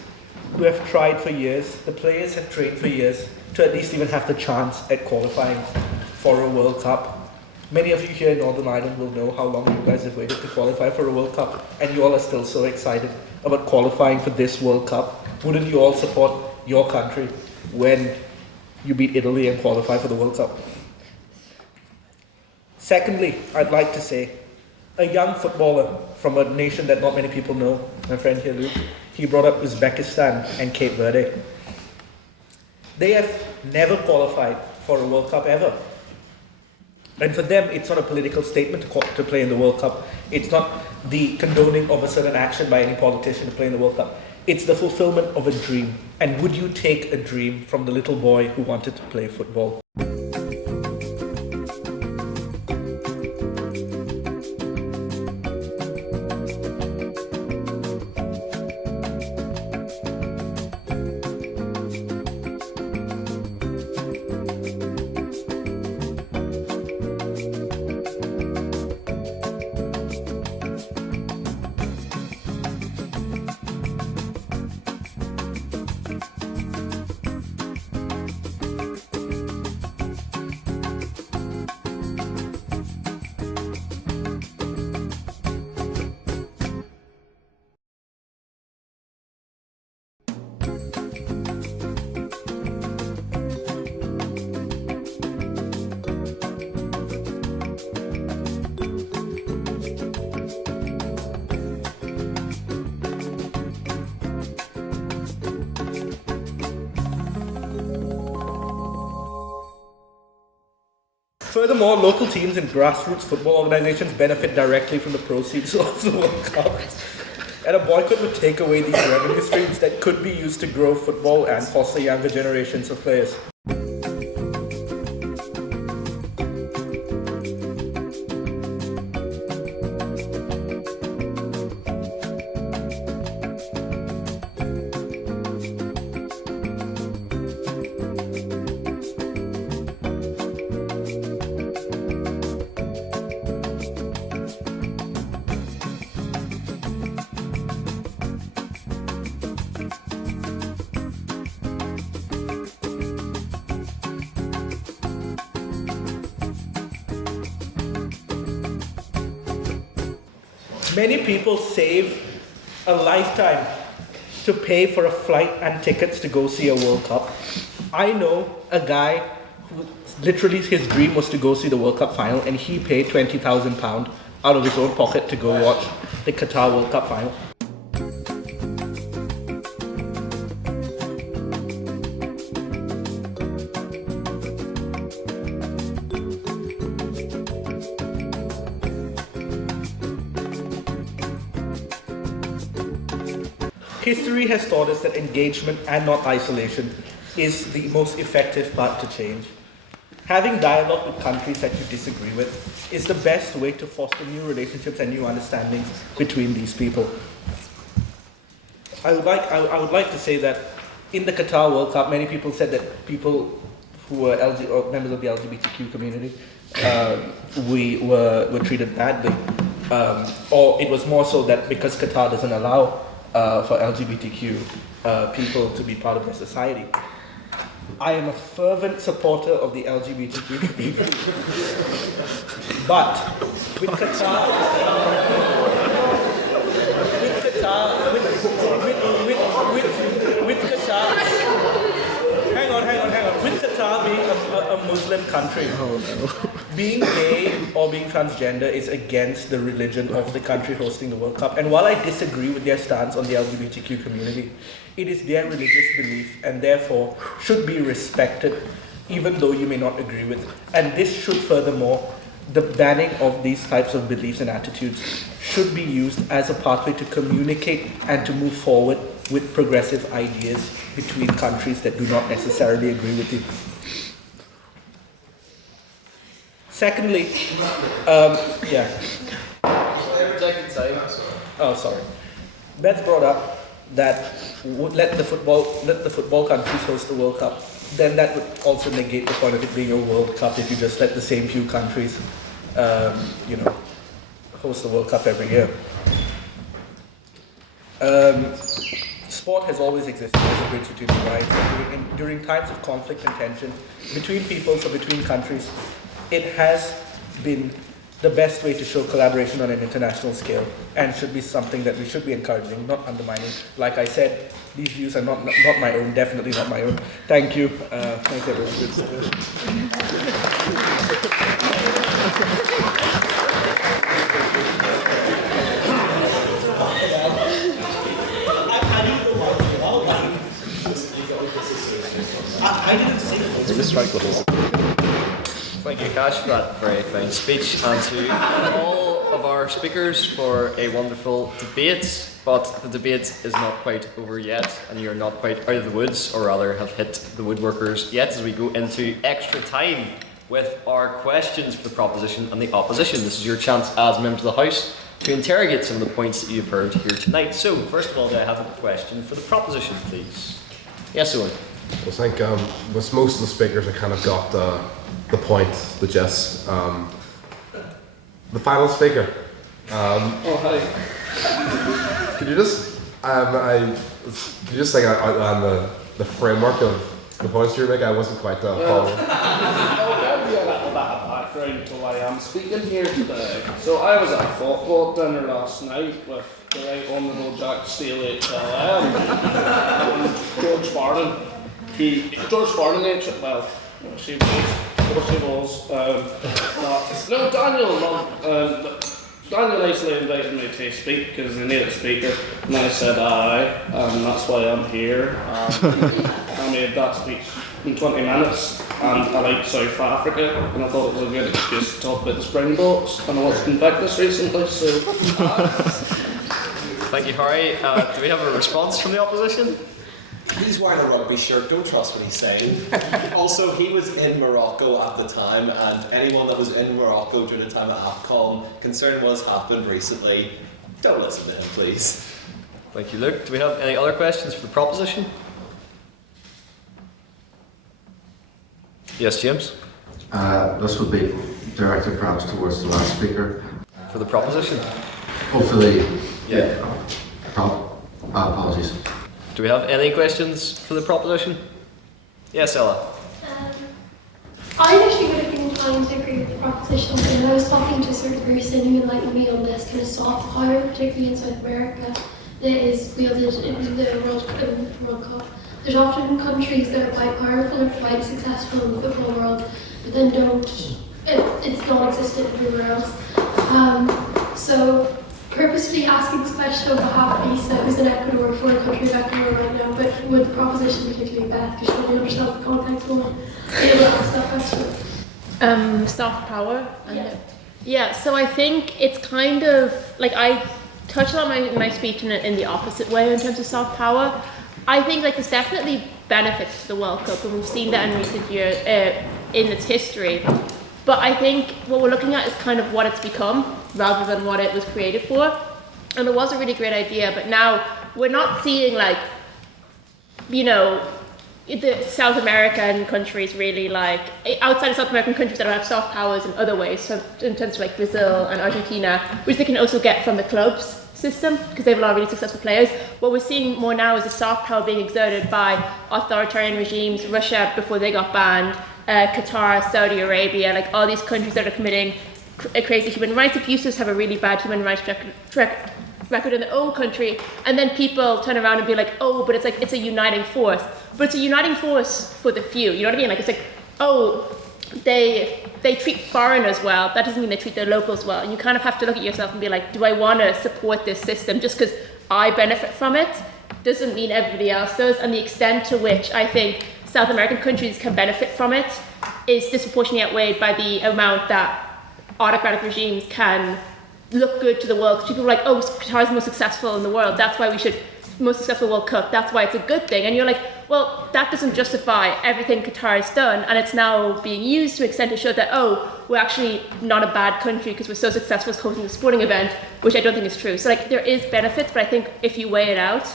who have tried for years. The players have trained for years to at least even have the chance at qualifying for a World Cup. Many of you here in Northern Ireland will know how long you guys have waited to qualify for a World Cup, and you all are still so excited about qualifying for this World Cup. Wouldn't you all support your country when you beat Italy and qualify for the World Cup? Secondly, I'd like to say, a young footballer from a nation that not many people know, my friend here, Luke, he brought up Uzbekistan and Cape Verde. They have never qualified for a World Cup ever. And for them, it's not a political statement to play in the World Cup. It's not the condoning of a certain action by any politician to play in the World Cup. It's the fulfillment of a dream. And would you take a dream from the little boy who wanted to play football? Furthermore, local teams and grassroots football organizations benefit directly from the proceeds of the World Cup. And a boycott would take away these revenue streams that could be used to grow football and foster younger generations of players. Many people save a lifetime to pay for a flight and tickets to go see a World Cup. I know a guy who literally his dream was to go see the World Cup final, and he paid £20,000 out of his own pocket to go watch the Qatar World Cup final. History has taught us that engagement and not isolation is the most effective path to change. Having dialogue with countries that you disagree with is the best way to foster new relationships and new understandings between these people. I would like to say that in the Qatar World Cup, many people said that people who were or members of the LGBTQ community we were treated badly. Or it was more so that because Qatar doesn't allow for LGBTQ people to be part of their society. I am a fervent supporter of the LGBTQ community. But with Qatar, with Qatar being a Muslim country, being gay or being transgender is against the religion of the country hosting the World Cup. And while I disagree with their stance on the LGBTQ community, it is their religious belief and therefore should be respected, even though you may not agree with it. And this should furthermore, the banning of these types of beliefs and attitudes should be used as a pathway to communicate and to move forward with progressive ideas between countries that do not necessarily agree with you. Secondly, Oh, sorry. Beth brought up that would let the football countries host the World Cup. Then that would also negate the point of it being a World Cup if you just let the same few countries, host the World Cup every year. Sport has always existed as a bridge between divides. During times of conflict and tension between peoples or between countries, it has been the best way to show collaboration on an international scale and should be something that we should be encouraging, not undermining. Like I said, these views are not my own, definitely not my own. Thank you. Thank you everyone. to strike levels. Thank you, Cash, for that very fine speech, and to all of our speakers for a wonderful debate. But the debate is not quite over yet, and you're not quite out of the woods, or rather have hit the woodworkers yet, as we go into extra time with our questions for the proposition and the opposition. This is your chance as members of the House to interrogate some of the points that you've heard here tonight. So, first of all, do I have a question for the proposition, please? Yes, Owen. I think with most of the speakers, I kind of got the point, the gist. The final speaker. Hi. Could you just outline the framework of the points you're making? I wasn't quite following. I'll give you a little bit of background to why I'm speaking here today. So I was at a football dinner last night with the Right Honourable Jack Steele HLM and George Farnan, she was. Daniel nicely invited me to speak because they needed a speaker, and I said aye, and that's why I'm here. I made that speech in 20 minutes, and I like South Africa, and I thought it was a good excuse to talk about the Springboks, and I was Invictus recently, so. Thank you, Harry. Do we have a response from the opposition? He's wearing a rugby shirt, don't trust what he's saying. Also, he was in Morocco at the time, and anyone that was in Morocco during the time of AFCON, concerning what has happened recently, don't listen to him, please. Thank you, Luke. Do we have any other questions for the proposition? Yes, James? This would be directed perhaps towards the last speaker. For the proposition? Hopefully, yeah. Apologies. Do we have any questions for the proposition? Yes, Ella. I actually would have been inclined to agree with the proposition, and I was talking to a certain person who enlightened me on this kind of soft power, particularly in South America, that is wielded in the World Cup. There's often countries that are quite powerful and quite successful in the football world, but then it's non-existent everywhere else. So purposely asking this question on behalf of Lisa, who's in Ecuador, for a country of Ecuador right now, but with the proposition particularly Beth, because she really understands the context more, be able to ask that question. Soft power. Yeah, so I think it's kind of, like I touched on my speech in the opposite way in terms of soft power. I think like there's definitely benefits to the World Cup, and we've seen that in recent years in its history. But I think what we're looking at is kind of what it's become rather than what it was created for. And it was a really great idea, but now we're not seeing like, you know, the South American countries really like, outside of South American countries that have soft powers in other ways, so in terms of like Brazil and Argentina, which they can also get from the clubs system because they have a lot of really successful players. What we're seeing more now is a soft power being exerted by authoritarian regimes, Russia before they got banned, Qatar, Saudi Arabia, like all these countries that are committing crazy human rights abuses, have a really bad human rights record in their own country, and then people turn around and be like, oh, but it's a uniting force. But it's a uniting force for the few, you know what I mean? Like it's like, oh, they treat foreigners well, that doesn't mean they treat their locals well. And you kind of have to look at yourself and be like, do I want to support this system just because I benefit from it? Doesn't mean everybody else does. And the extent to which I think South American countries can benefit from it is disproportionately outweighed by the amount that autocratic regimes can look good to the world. People are like, oh, Qatar is the most successful in the world, that's why we should, most successful World Cup, that's why it's a good thing. And you're like, well, that doesn't justify everything Qatar has done, and it's now being used to an extent to show that, oh, we're actually not a bad country because we're so successful as hosting a sporting event, which I don't think is true. So like, there is benefits, but I think if you weigh it out,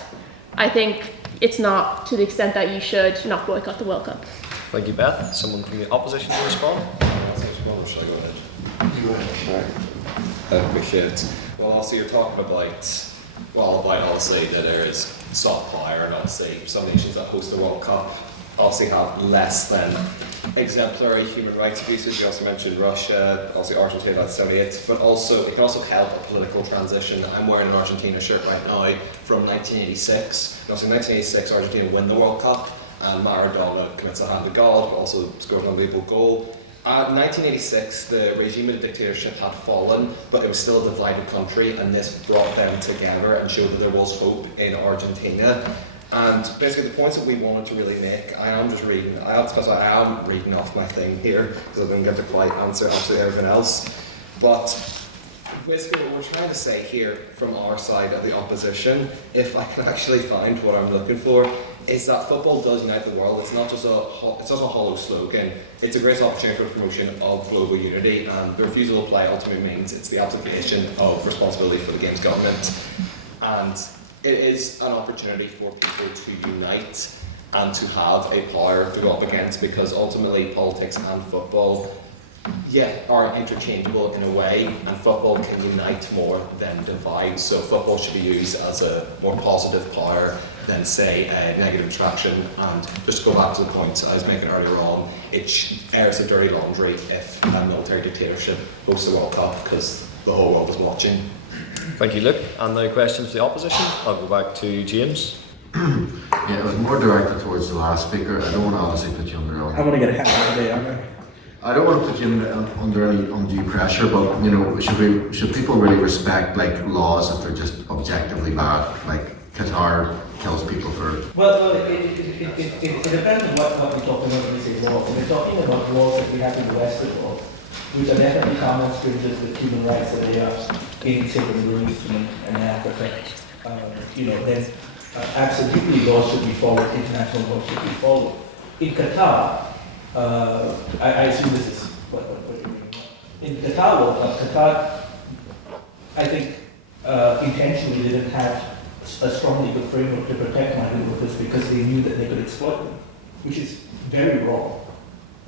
I think it's not to the extent that you should not boycott the World Cup. Thank you, Beth. Someone from the opposition to respond? Should I go ahead? You go ahead. I appreciate it. Well, also you're talking about, obviously that there is soft power, and obviously some nations that host the World Cup obviously have less than exemplary human rights abuses. You also mentioned Russia, obviously Argentina at 78, but also it can also help a political transition. I'm wearing an Argentina shirt right now from 1986. And also in 1986, Argentina win the World Cup, and Maradona commits a hand to God, but also scored an unbelievable goal. In 1986, the regime of the dictatorship had fallen, but it was still a divided country, and this brought them together and showed that there was hope in Argentina. And basically the points that we wanted to really make, I am reading off my thing here, because I didn't get to quite answer absolutely everything else. But basically what we're trying to say here from our side of the opposition, if I can actually find what I'm looking for, is that football does unite the world. It's not just a hollow slogan. It's a great opportunity for the promotion of global unity, and the refusal to play ultimately means it's the application of responsibility for the game's government. And it is an opportunity for people to unite and to have a power to go up against, because ultimately politics and football are interchangeable in a way, and football can unite more than divide. So football should be used as a more positive power than, say, a negative attraction. And just to go back to the point I was making earlier on, it airs the dirty laundry if a military dictatorship hosts the World Cup, because the whole world is watching. Thank you, Luke. And now questions for the opposition. I'll go back to James. Yeah, it was more directed towards the last speaker. I don't want to obviously put you under. I want to get a hat today, aren't I? I don't want to put you under any undue pressure, but should people really respect laws if they're just objectively bad? Like Qatar kills people for. Well, it depends on what we're talking about when we say laws. If we're talking about laws that we have in the Western world, which are definitely far more stringent with human rights than they are in, say, the Middle East and Africa, then absolutely laws should be followed, international laws should be followed. In Qatar, I assume this is what you're doing. In Qatar World Cup, Qatar, I think, intentionally didn't have a strong legal framework to protect migrant workers because they knew that they could exploit them, which is very wrong.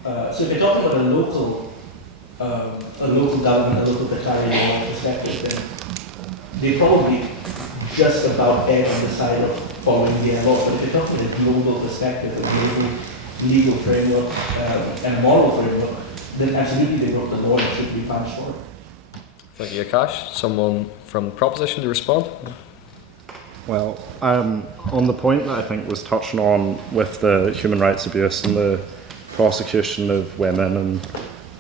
So if you're talking about a local government, a local Qatari law perspective, then they probably just about err on the side of following their law. But if you're talking a global perspective, a global legal framework and a moral framework, then absolutely they broke the law and should be punished for it. Thank you, Akash. Someone from the proposition to respond? Well, on the point that I think was touched on with the human rights abuse and the prosecution of women and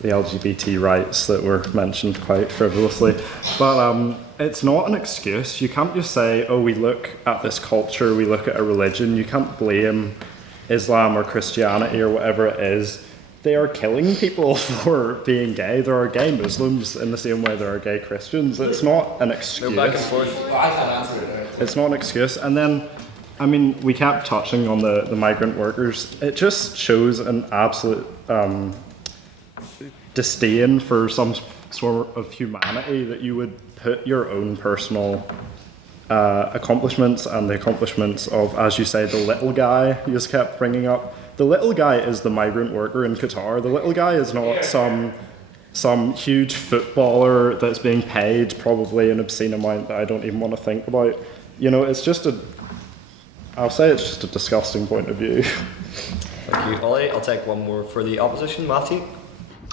the LGBT rights that were mentioned quite frivolously, but it's not an excuse. You can't just say, oh, we look at this culture, we look at a religion. You can't blame Islam or Christianity or whatever it is. They are killing people for being gay. There are gay Muslims in the same way there are gay Christians. It's not an excuse. Go back and forth. Well, I can't answer it. It's not an excuse. And then, I mean, we kept touching on the migrant workers. It just shows an absolute disdain for some sort of humanity that you would put your own personal accomplishments and the accomplishments of, as you say, the little guy you just kept bringing up. The little guy is the migrant worker in Qatar. The little guy is not some huge footballer that's being paid probably an obscene amount that I don't even want to think about. It's just I'll say it's just a disgusting point of view. Thank you, Ollie. I'll take one more for the opposition. Matthew?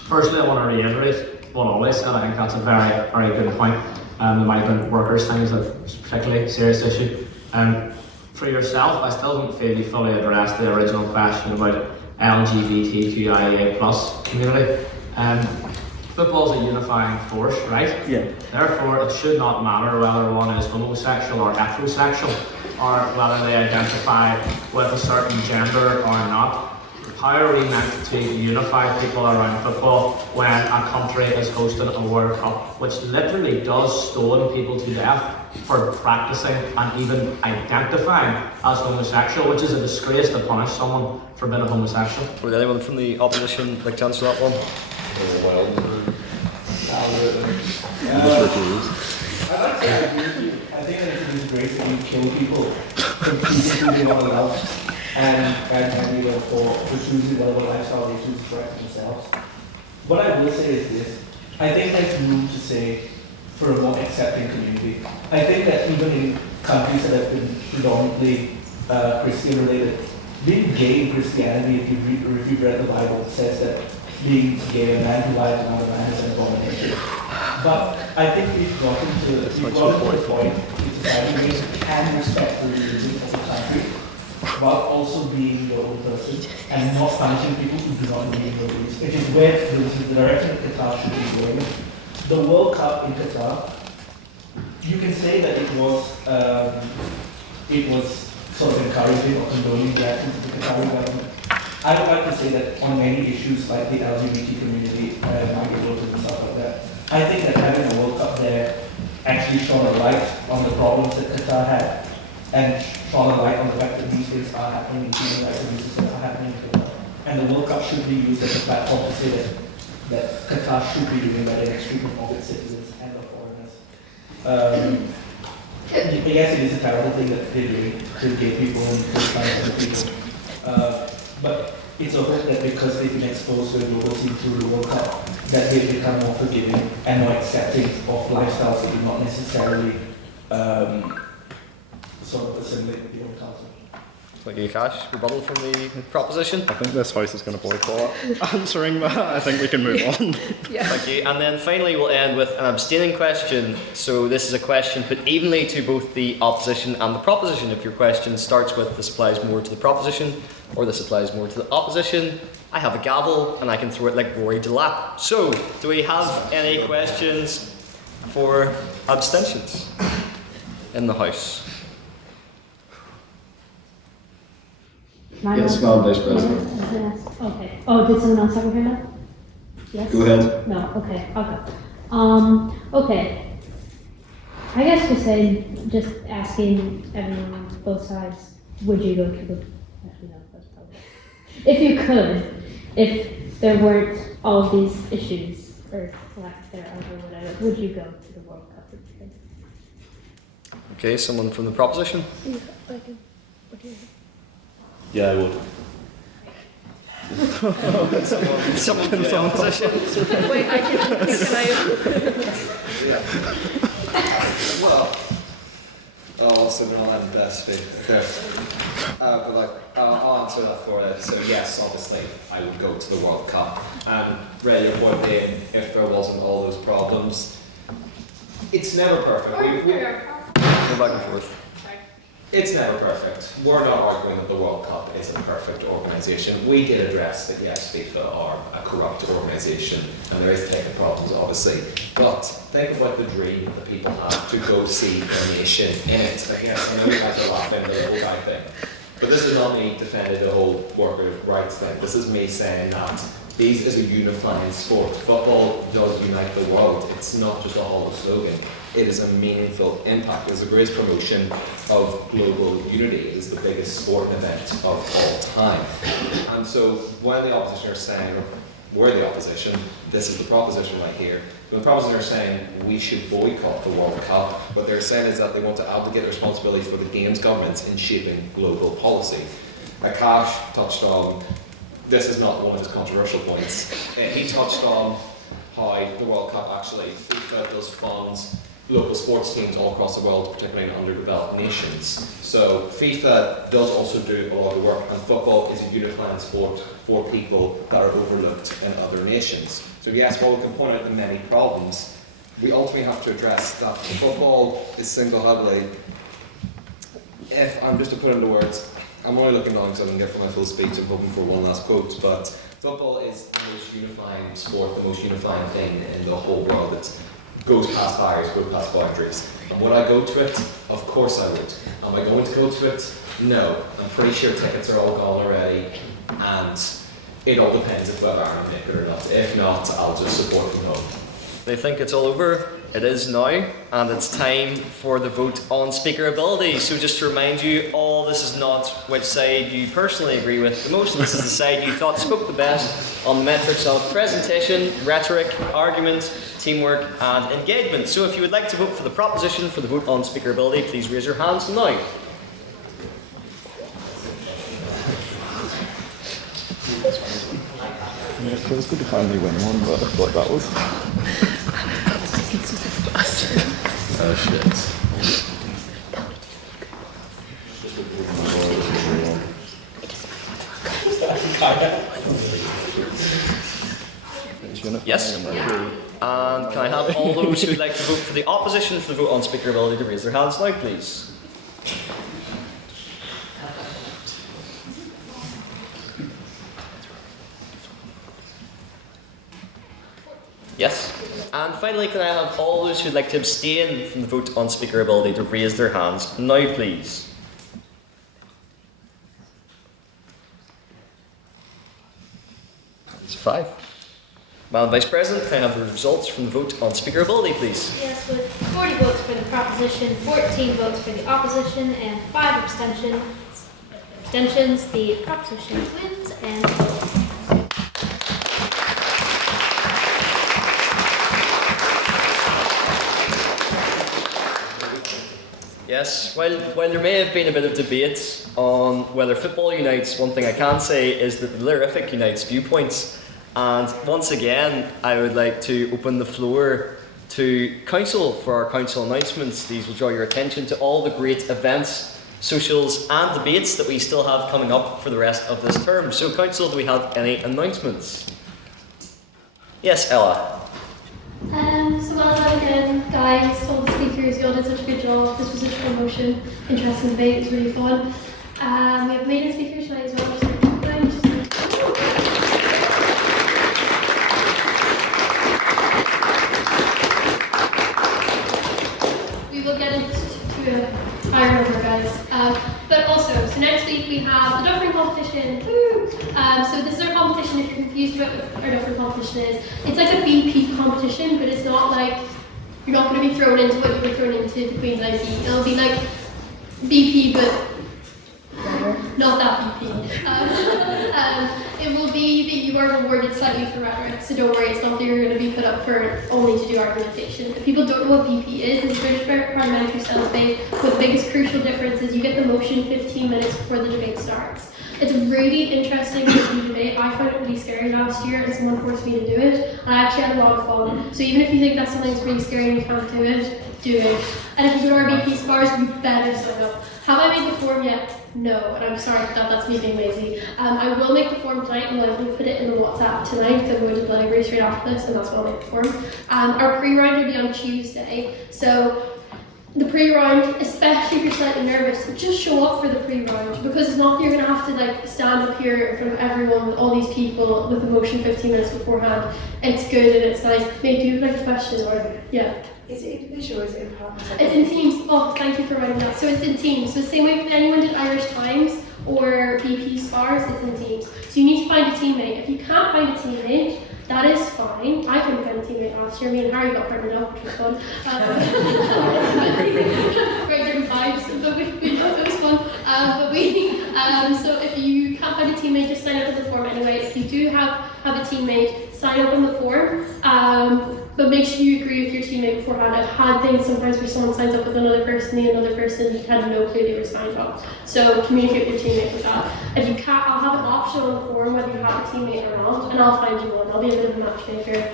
Firstly, I want to reiterate what Ollie said. I think that's a very, very good point. The migrant workers thing is a particularly serious issue. For yourself, I still don't feel you fully addressed the original question about LGBTQIA+ community. Football is a unifying force, right? Yeah. Therefore, it should not matter whether one is homosexual or heterosexual, or whether they identify with a certain gender or not. How are we meant to unify people around football when a country is hosting a World Cup, which literally does stone people to death for practicing and even identifying as homosexual, which is a disgrace to punish someone for being a homosexual? Would anyone from the opposition like to answer that one? I'd like to agree with you. I think that it's a disgrace that you kill people for choosing who they want to love and for choosing whatever lifestyle they choose for themselves. What I will say is this: I think there's room to say for a more accepting community. I think that even in countries that have been predominantly Christian related, being gay in Christianity, if you've read the Bible, says that being gay, a man who lies with another man is an abomination. But I think we've gotten to the point in society where we can respect the religion of the country while also being your own person and not punishing people who do not believe your beliefs, which is where the direction of Qatar should be going. The World Cup in Qatar, you can say that it was sort of encouraging or condoning the actions of the Qatari government. I would like to say that on many issues like the LGBT community, migrant workers and stuff like that, I think that having a World Cup there actually shone a light on the problems that Qatar had, and shone a light on the fact that these things are happening, human rights abuses are happening in Qatar. And the World Cup should be used as a platform to say that Qatar should be doing better in treatment of its citizens and of foreigners. Yes, it is a terrible thing that they're doing to gay people and to trans people. But it's a hope that because they've been exposed to a global scene through the World Cup, that they've become more forgiving and more accepting of lifestyles that do not necessarily sort of assimilate with the old culture. Thank you, Cash. Rebuttal from the proposition? I think this house is going to boycott answering that. I think we can move on. Yeah. Thank you. And then finally we'll end with an abstaining question. So this is a question put evenly to both the opposition and the proposition. If your question starts with this applies more to the proposition or this applies more to the opposition, I have a gavel and I can throw it like Rory Delap. So, do we have any questions for abstentions in the House? Yes, Madam Vice President. Yes. Okay. Oh, did someone else have a hand up? Yes. Go ahead. No. Okay. Okay. I guess just asking everyone on both sides, would you go to the? Actually, no. That's probably. If you could, if there weren't all of these issues or lack thereof or whatever, would you go to the World Cup? Okay, someone from the proposition? Yeah, I would. Someone from the opposition? Wait, can I? Well, so we're not having the best speak. Okay. But like, I'll answer that for you. So yes, obviously, I would go to the World Cup. And Ray, your point being, if there wasn't all those problems, it's never perfect. Go back and forth. It's never perfect. We're not arguing that the World Cup is a perfect organisation. We did address that yes, FIFA are a corrupt organisation and there is technical problems obviously. But think about the dream that people have to go see their nation in it. Like, yes, I know you guys are laughing at the whole guy thing. But this is not me defending the whole workers' rights thing. This is me saying that these is a unifying sport. Football does unite the world. It's not just a hollow slogan. It is a meaningful impact. It's a great promotion of global unity. It is the biggest sporting event of all time. And so when the opposition are saying, we're the opposition, this is the proposition right here. When the proposition are saying we should boycott the World Cup, what they're saying is that they want to abdicate responsibility for the games governments in shaping global policy. Akash touched on, this is not one of his controversial points, he touched on how the World Cup actually, FIFA does fund local sports teams all across the world, particularly in underdeveloped nations. So FIFA does also do a lot of work, and football is a unifying sport for people that are overlooked in other nations. So yes, while we can point out the many problems, we ultimately have to address that football is single-handedly, if I'm just to put into words, I'm only looking long so I can get for my full speech, I'm hoping for one last quote, but football is the most unifying sport, the most unifying thing in the whole world. It goes past barriers, goes past boundaries. And would I go to it? Of course I would. Am I going to go to it? No. I'm pretty sure tickets are all gone already, and it all depends if whether I make it or not. If not, I'll just support from home. They think it's all over. It is now, and it's time for the vote on speakerability. So just to remind you all, this is not which side you personally agree with the most. This is the side you thought spoke the best on the metrics of presentation, rhetoric, argument, teamwork, and engagement. So if you would like to vote for the proposition for the vote on speakerability, please raise your hands now. Yeah, it feels good to finally win one, but I thought that was. Oh shit. Yes. And can I have all those who would like to vote for the opposition for the vote on speakerability to raise their hands now, please? Yes. And finally, can I have all those who would like to abstain from the vote on speakerability to raise their hands now, please? That's 5. Madam Vice President, can I have the results from the vote on speakerability, please? Yes, with 40 votes for the proposition, 14 votes for the opposition, and 5 abstentions, the proposition wins and votes. Yes, while there may have been a bit of debate on whether football unites, one thing I can say is that the Lerific unites viewpoints. And once again, I would like to open the floor to Council for our Council announcements. These will draw your attention to all the great events, socials and debates that we still have coming up for the rest of this term. So Council, do we have any announcements? Yes, Ella. So well done again, guys, all the speakers, you all did such a good job. This was such a promotion, interesting debate, it was really fun. We have maiden speakers tonight as well, which is we will get into a higher number, guys. But also, so next week we have the Duffering competition. Woo! So this is our competition. If you're confused about what our Duffering competition is, it's like a BP competition, but it's not like you're not going to be thrown into what you were thrown into the Queen's IP. It'll be like BP, but not that BP. It will be that you are rewarded slightly for rhetoric, so don't worry, it's not that you're going to be put up for only to do argumentation. If people don't know what BP is, it's British parliamentary style debate, but the biggest crucial difference is you get the motion 15 minutes before the debate starts. It's a really interesting debate. I found it really scary last year and someone forced me to do it. And I actually had a lot of fun. So even if you think that's something that's really scary and you can't do it, do it. And if you go to our BP Spars, you better sign up. Have I made the form yet? No, and I'm sorry for that, that's me being lazy. I will make the form tonight and I'll put it in the WhatsApp tonight because I'm going to the library straight after this and that's when I'll make the form. Our pre-round will be on Tuesday. So the pre-round, especially if you're slightly nervous, just show up for the pre-round because it's not that you're going to have to like stand up here in front of everyone with all these people with the motion 15 minutes beforehand. It's good and it's nice. Mate, do you have like a question or yeah? Is it individual or is it in partnership? It's in teams. Oh, thank you for writing that. So it's in teams. So the same way if anyone did Irish Times or BP Spars, it's in teams. So you need to find a teammate. If you can't find a teammate, that is fine. I couldn't find a teammate last year. Me and Harry got partnered up, which was fun. Very different vibes, but it was fun. So if you can't find a teammate, just sign up for the form anyway. If you do have a teammate, sign up on the form. But make sure you agree with your teammate beforehand. I've had things sometimes where someone signs up with another person, the other person had no clue they were signed up. So communicate with your teammate with that. If you can't, I'll have an option on the form whether you have a teammate or not, and I'll find you one. I'll be a bit of a matchmaker.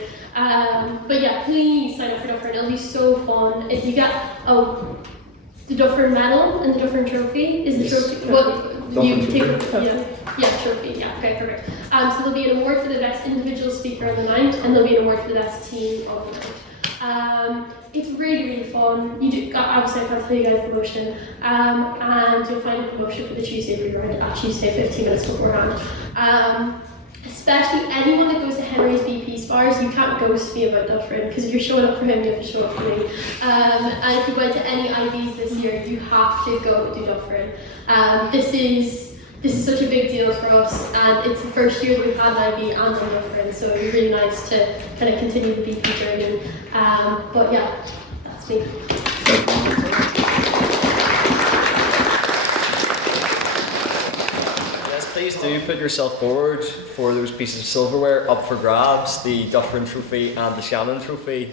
But yeah, please sign up for Dufferin. It'll be so fun. If you get the Dufferin medal and the Dufferin trophy is the trophy. What you take? Trophy. Yeah. Okay, perfect. So there'll be an award for the best individual speaker on the night, and there'll be an award for the best team on the night. It's really, really fun. Obviously I can't tell you guys the promotion, and you'll find a promotion for the Tuesday pre-round at Tuesday 15 minutes beforehand. Especially anyone that goes to Henry's BP Spars, you can't ghost me about Dufferin, because if you're showing up for him, you have to show up for me. And if you went to any IVs this year, you have to go do Dufferin. This is such a big deal for us, and it's the first year that we've had an IB and done Dufferin, so it'd be really nice to kind of continue the BP journey. But yeah, that's me. Please do put yourself forward for those pieces of silverware up for grabs, the Dufferin Trophy and the Shannon Trophy.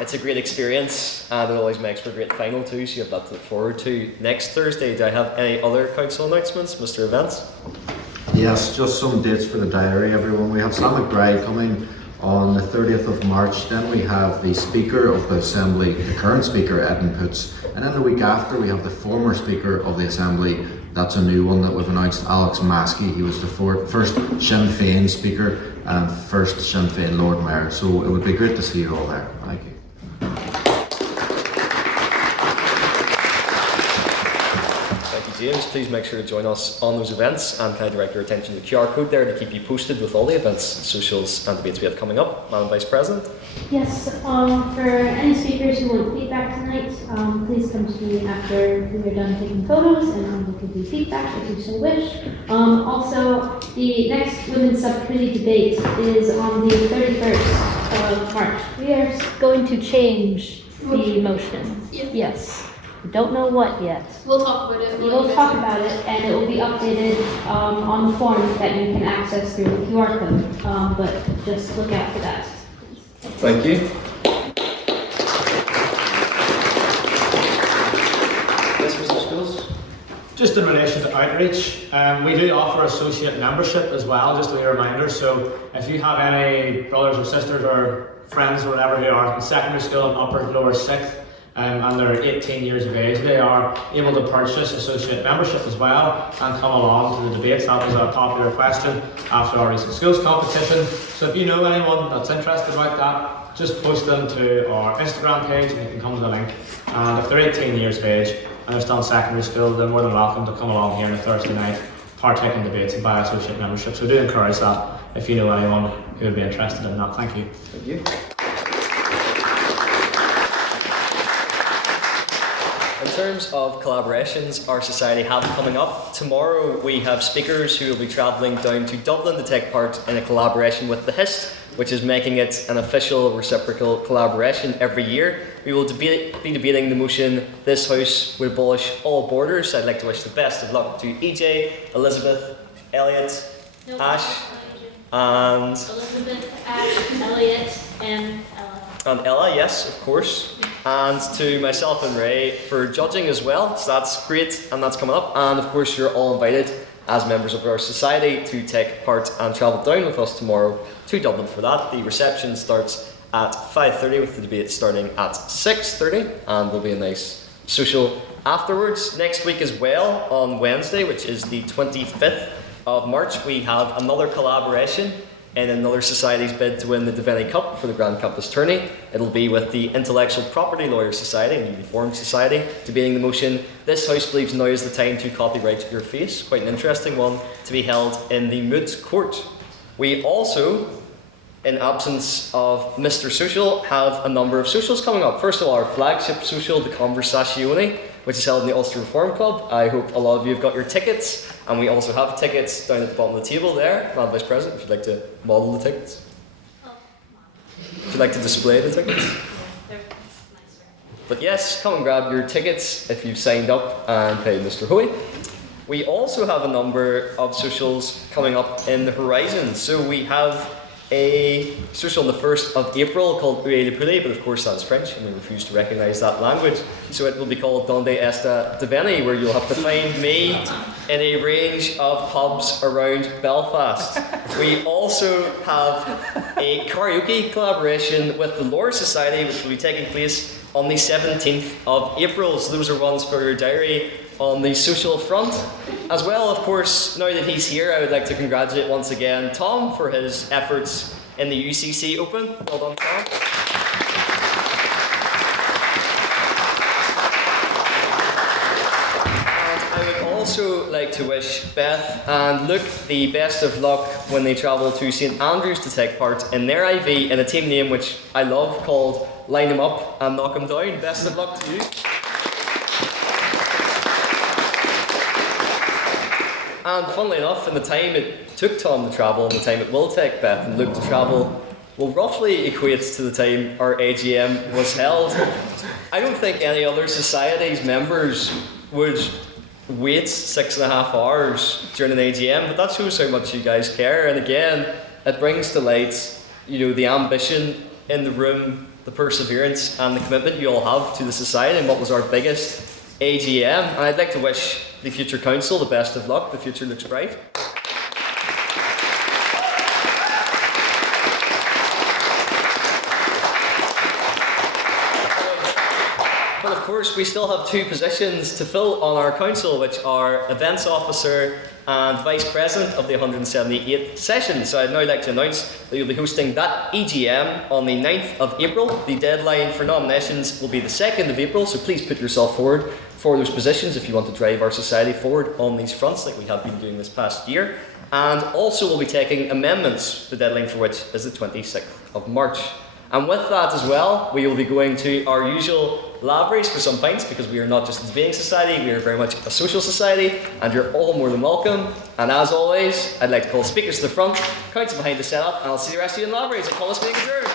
It's a great experience and it always makes for a great final too, so you have that to look forward to. Next Thursday, do I have any other council announcements, Mr. Events? Yes, just some dates for the diary, everyone. We have Sam McBride coming on the 30th of March. Then we have the Speaker of the Assembly, the current Speaker, Edmund Putz. And then the week after, we have the former Speaker of the Assembly. That's a new one that we've announced, Alex Maskey. He was the first Sinn Féin Speaker and first Sinn Féin Lord Mayor. So it would be great to see you all there. Thank you. Thank you, James, please make sure to join us on those events, and can I direct your attention to the QR code there to keep you posted with all the events, socials and debates we have coming up. Madam Vice President. Yes, for any speakers who want feedback tonight, please come to me after we are done taking photos and we can do feedback if you so wish. Also, the next Women's Subcommittee debate is on the 31st of March. We are going to change the motion. Yes. We don't know what yet. We'll talk about it. We will talk about it, and it will be updated on the form that you can access through the QR code. But just look out for that. Thank you. Yes, Mr. Schools? Just in relation to outreach, we do offer associate membership as well, just a wee reminder. So if you have any brothers or sisters or friends or whatever who are in secondary school and upper, lower, sixth, and they're 18 years of age, they are able to purchase associate membership as well and come along to the debates. That was a popular question after our recent schools competition. So if you know anyone that's interested about that, just post them to our Instagram page and you can come to the link. And if they're 18 years of age and they're still in secondary school, they're more than welcome to come along here on a Thursday night, partake in debates and buy associate membership. So do encourage that if you know anyone who would be interested in that. Thank you. Thank you. In terms of collaborations our society have coming up, tomorrow we have speakers who will be travelling down to Dublin to take part in a collaboration with the HIST, which is making it an official reciprocal collaboration every year. We will be debating the motion, "This House would abolish all borders." I'd like to wish the best of luck to EJ, Elizabeth, Elliot, Ash, and... Elizabeth, Ash, Elliot, and Ella. And Ella, yes, of course. And to myself and Ray for judging as well. So that's great, and that's coming up. And of course, you're all invited as members of our society to take part and travel down with us tomorrow to Dublin for that. The reception starts at 5:30 with the debate starting at 6:30, and there'll be a nice social afterwards. Next week as well, on Wednesday, which is the 25th of March, we have another collaboration in another society's bid to win the Devaney Cup for the Grand Campus Tourney. It'll be with the Intellectual Property Lawyers Society and Newly Formed Society, debating the motion, "This House believes now is the time to copyright your face." Quite an interesting one to be held in the Moot Court. We also, in absence of Mr. Social, have a number of socials coming up. First of all, our flagship social, the Conversazione, which is held in the Ulster Reform Club. I hope a lot of you have got your tickets, and we also have tickets down at the bottom of the table there. Madam Vice President, if you'd like to model the tickets. If you'd like to display the tickets. But yes, come and grab your tickets if you've signed up and paid Mr. Hoey. We also have a number of socials coming up in the horizon. So we have a social on the 1st of April called Ué de Poulet, but of course that's French and we refuse to recognise that language. So it will be called Donde Esta Devaney, where you'll have to find me in a range of pubs around Belfast. We also have a karaoke collaboration with the Lawyers Society, which will be taking place on the 17th of April. So those are ones for your diary on the social front. As well, of course, now that he's here, I would like to congratulate once again Tom for his efforts in the UCC Open. Well done, Tom. And I would also like to wish Beth and Luke the best of luck when they travel to St Andrews to take part in their IV in a team name which I love called Line 'em Up and Knock 'em Down. Best of luck to you. And funnily enough, in the time it took Tom to travel and the time it will take Beth and Luke to travel will roughly equate to the time our AGM was held. I don't think any other society's members would wait 6.5 hours during an AGM, but that shows how much you guys care. And again, it brings to light, the ambition in the room, the perseverance and the commitment you all have to the society and what was our biggest AGM. And I'd like to wish the future council the best of luck. The future looks bright. But of course, we still have 2 positions to fill on our council, which are events officer and vice president of the 178th session. So I'd now like to announce that you'll be hosting that EGM on the 9th of April. The deadline for nominations will be the 2nd of April, so please put yourself forward for those positions if you want to drive our society forward on these fronts like we have been doing this past year. And also we'll be taking amendments, the deadline for which is the 26th of March. And with that as well, we will be going to our usual libraries for some pints, because we are not just a debating society, we are very much a social society, and you're all more than welcome. And as always, I'd like to call speakers to the front, council behind the setup, and I'll see the rest of you in the libraries. I call this meeting adjourned.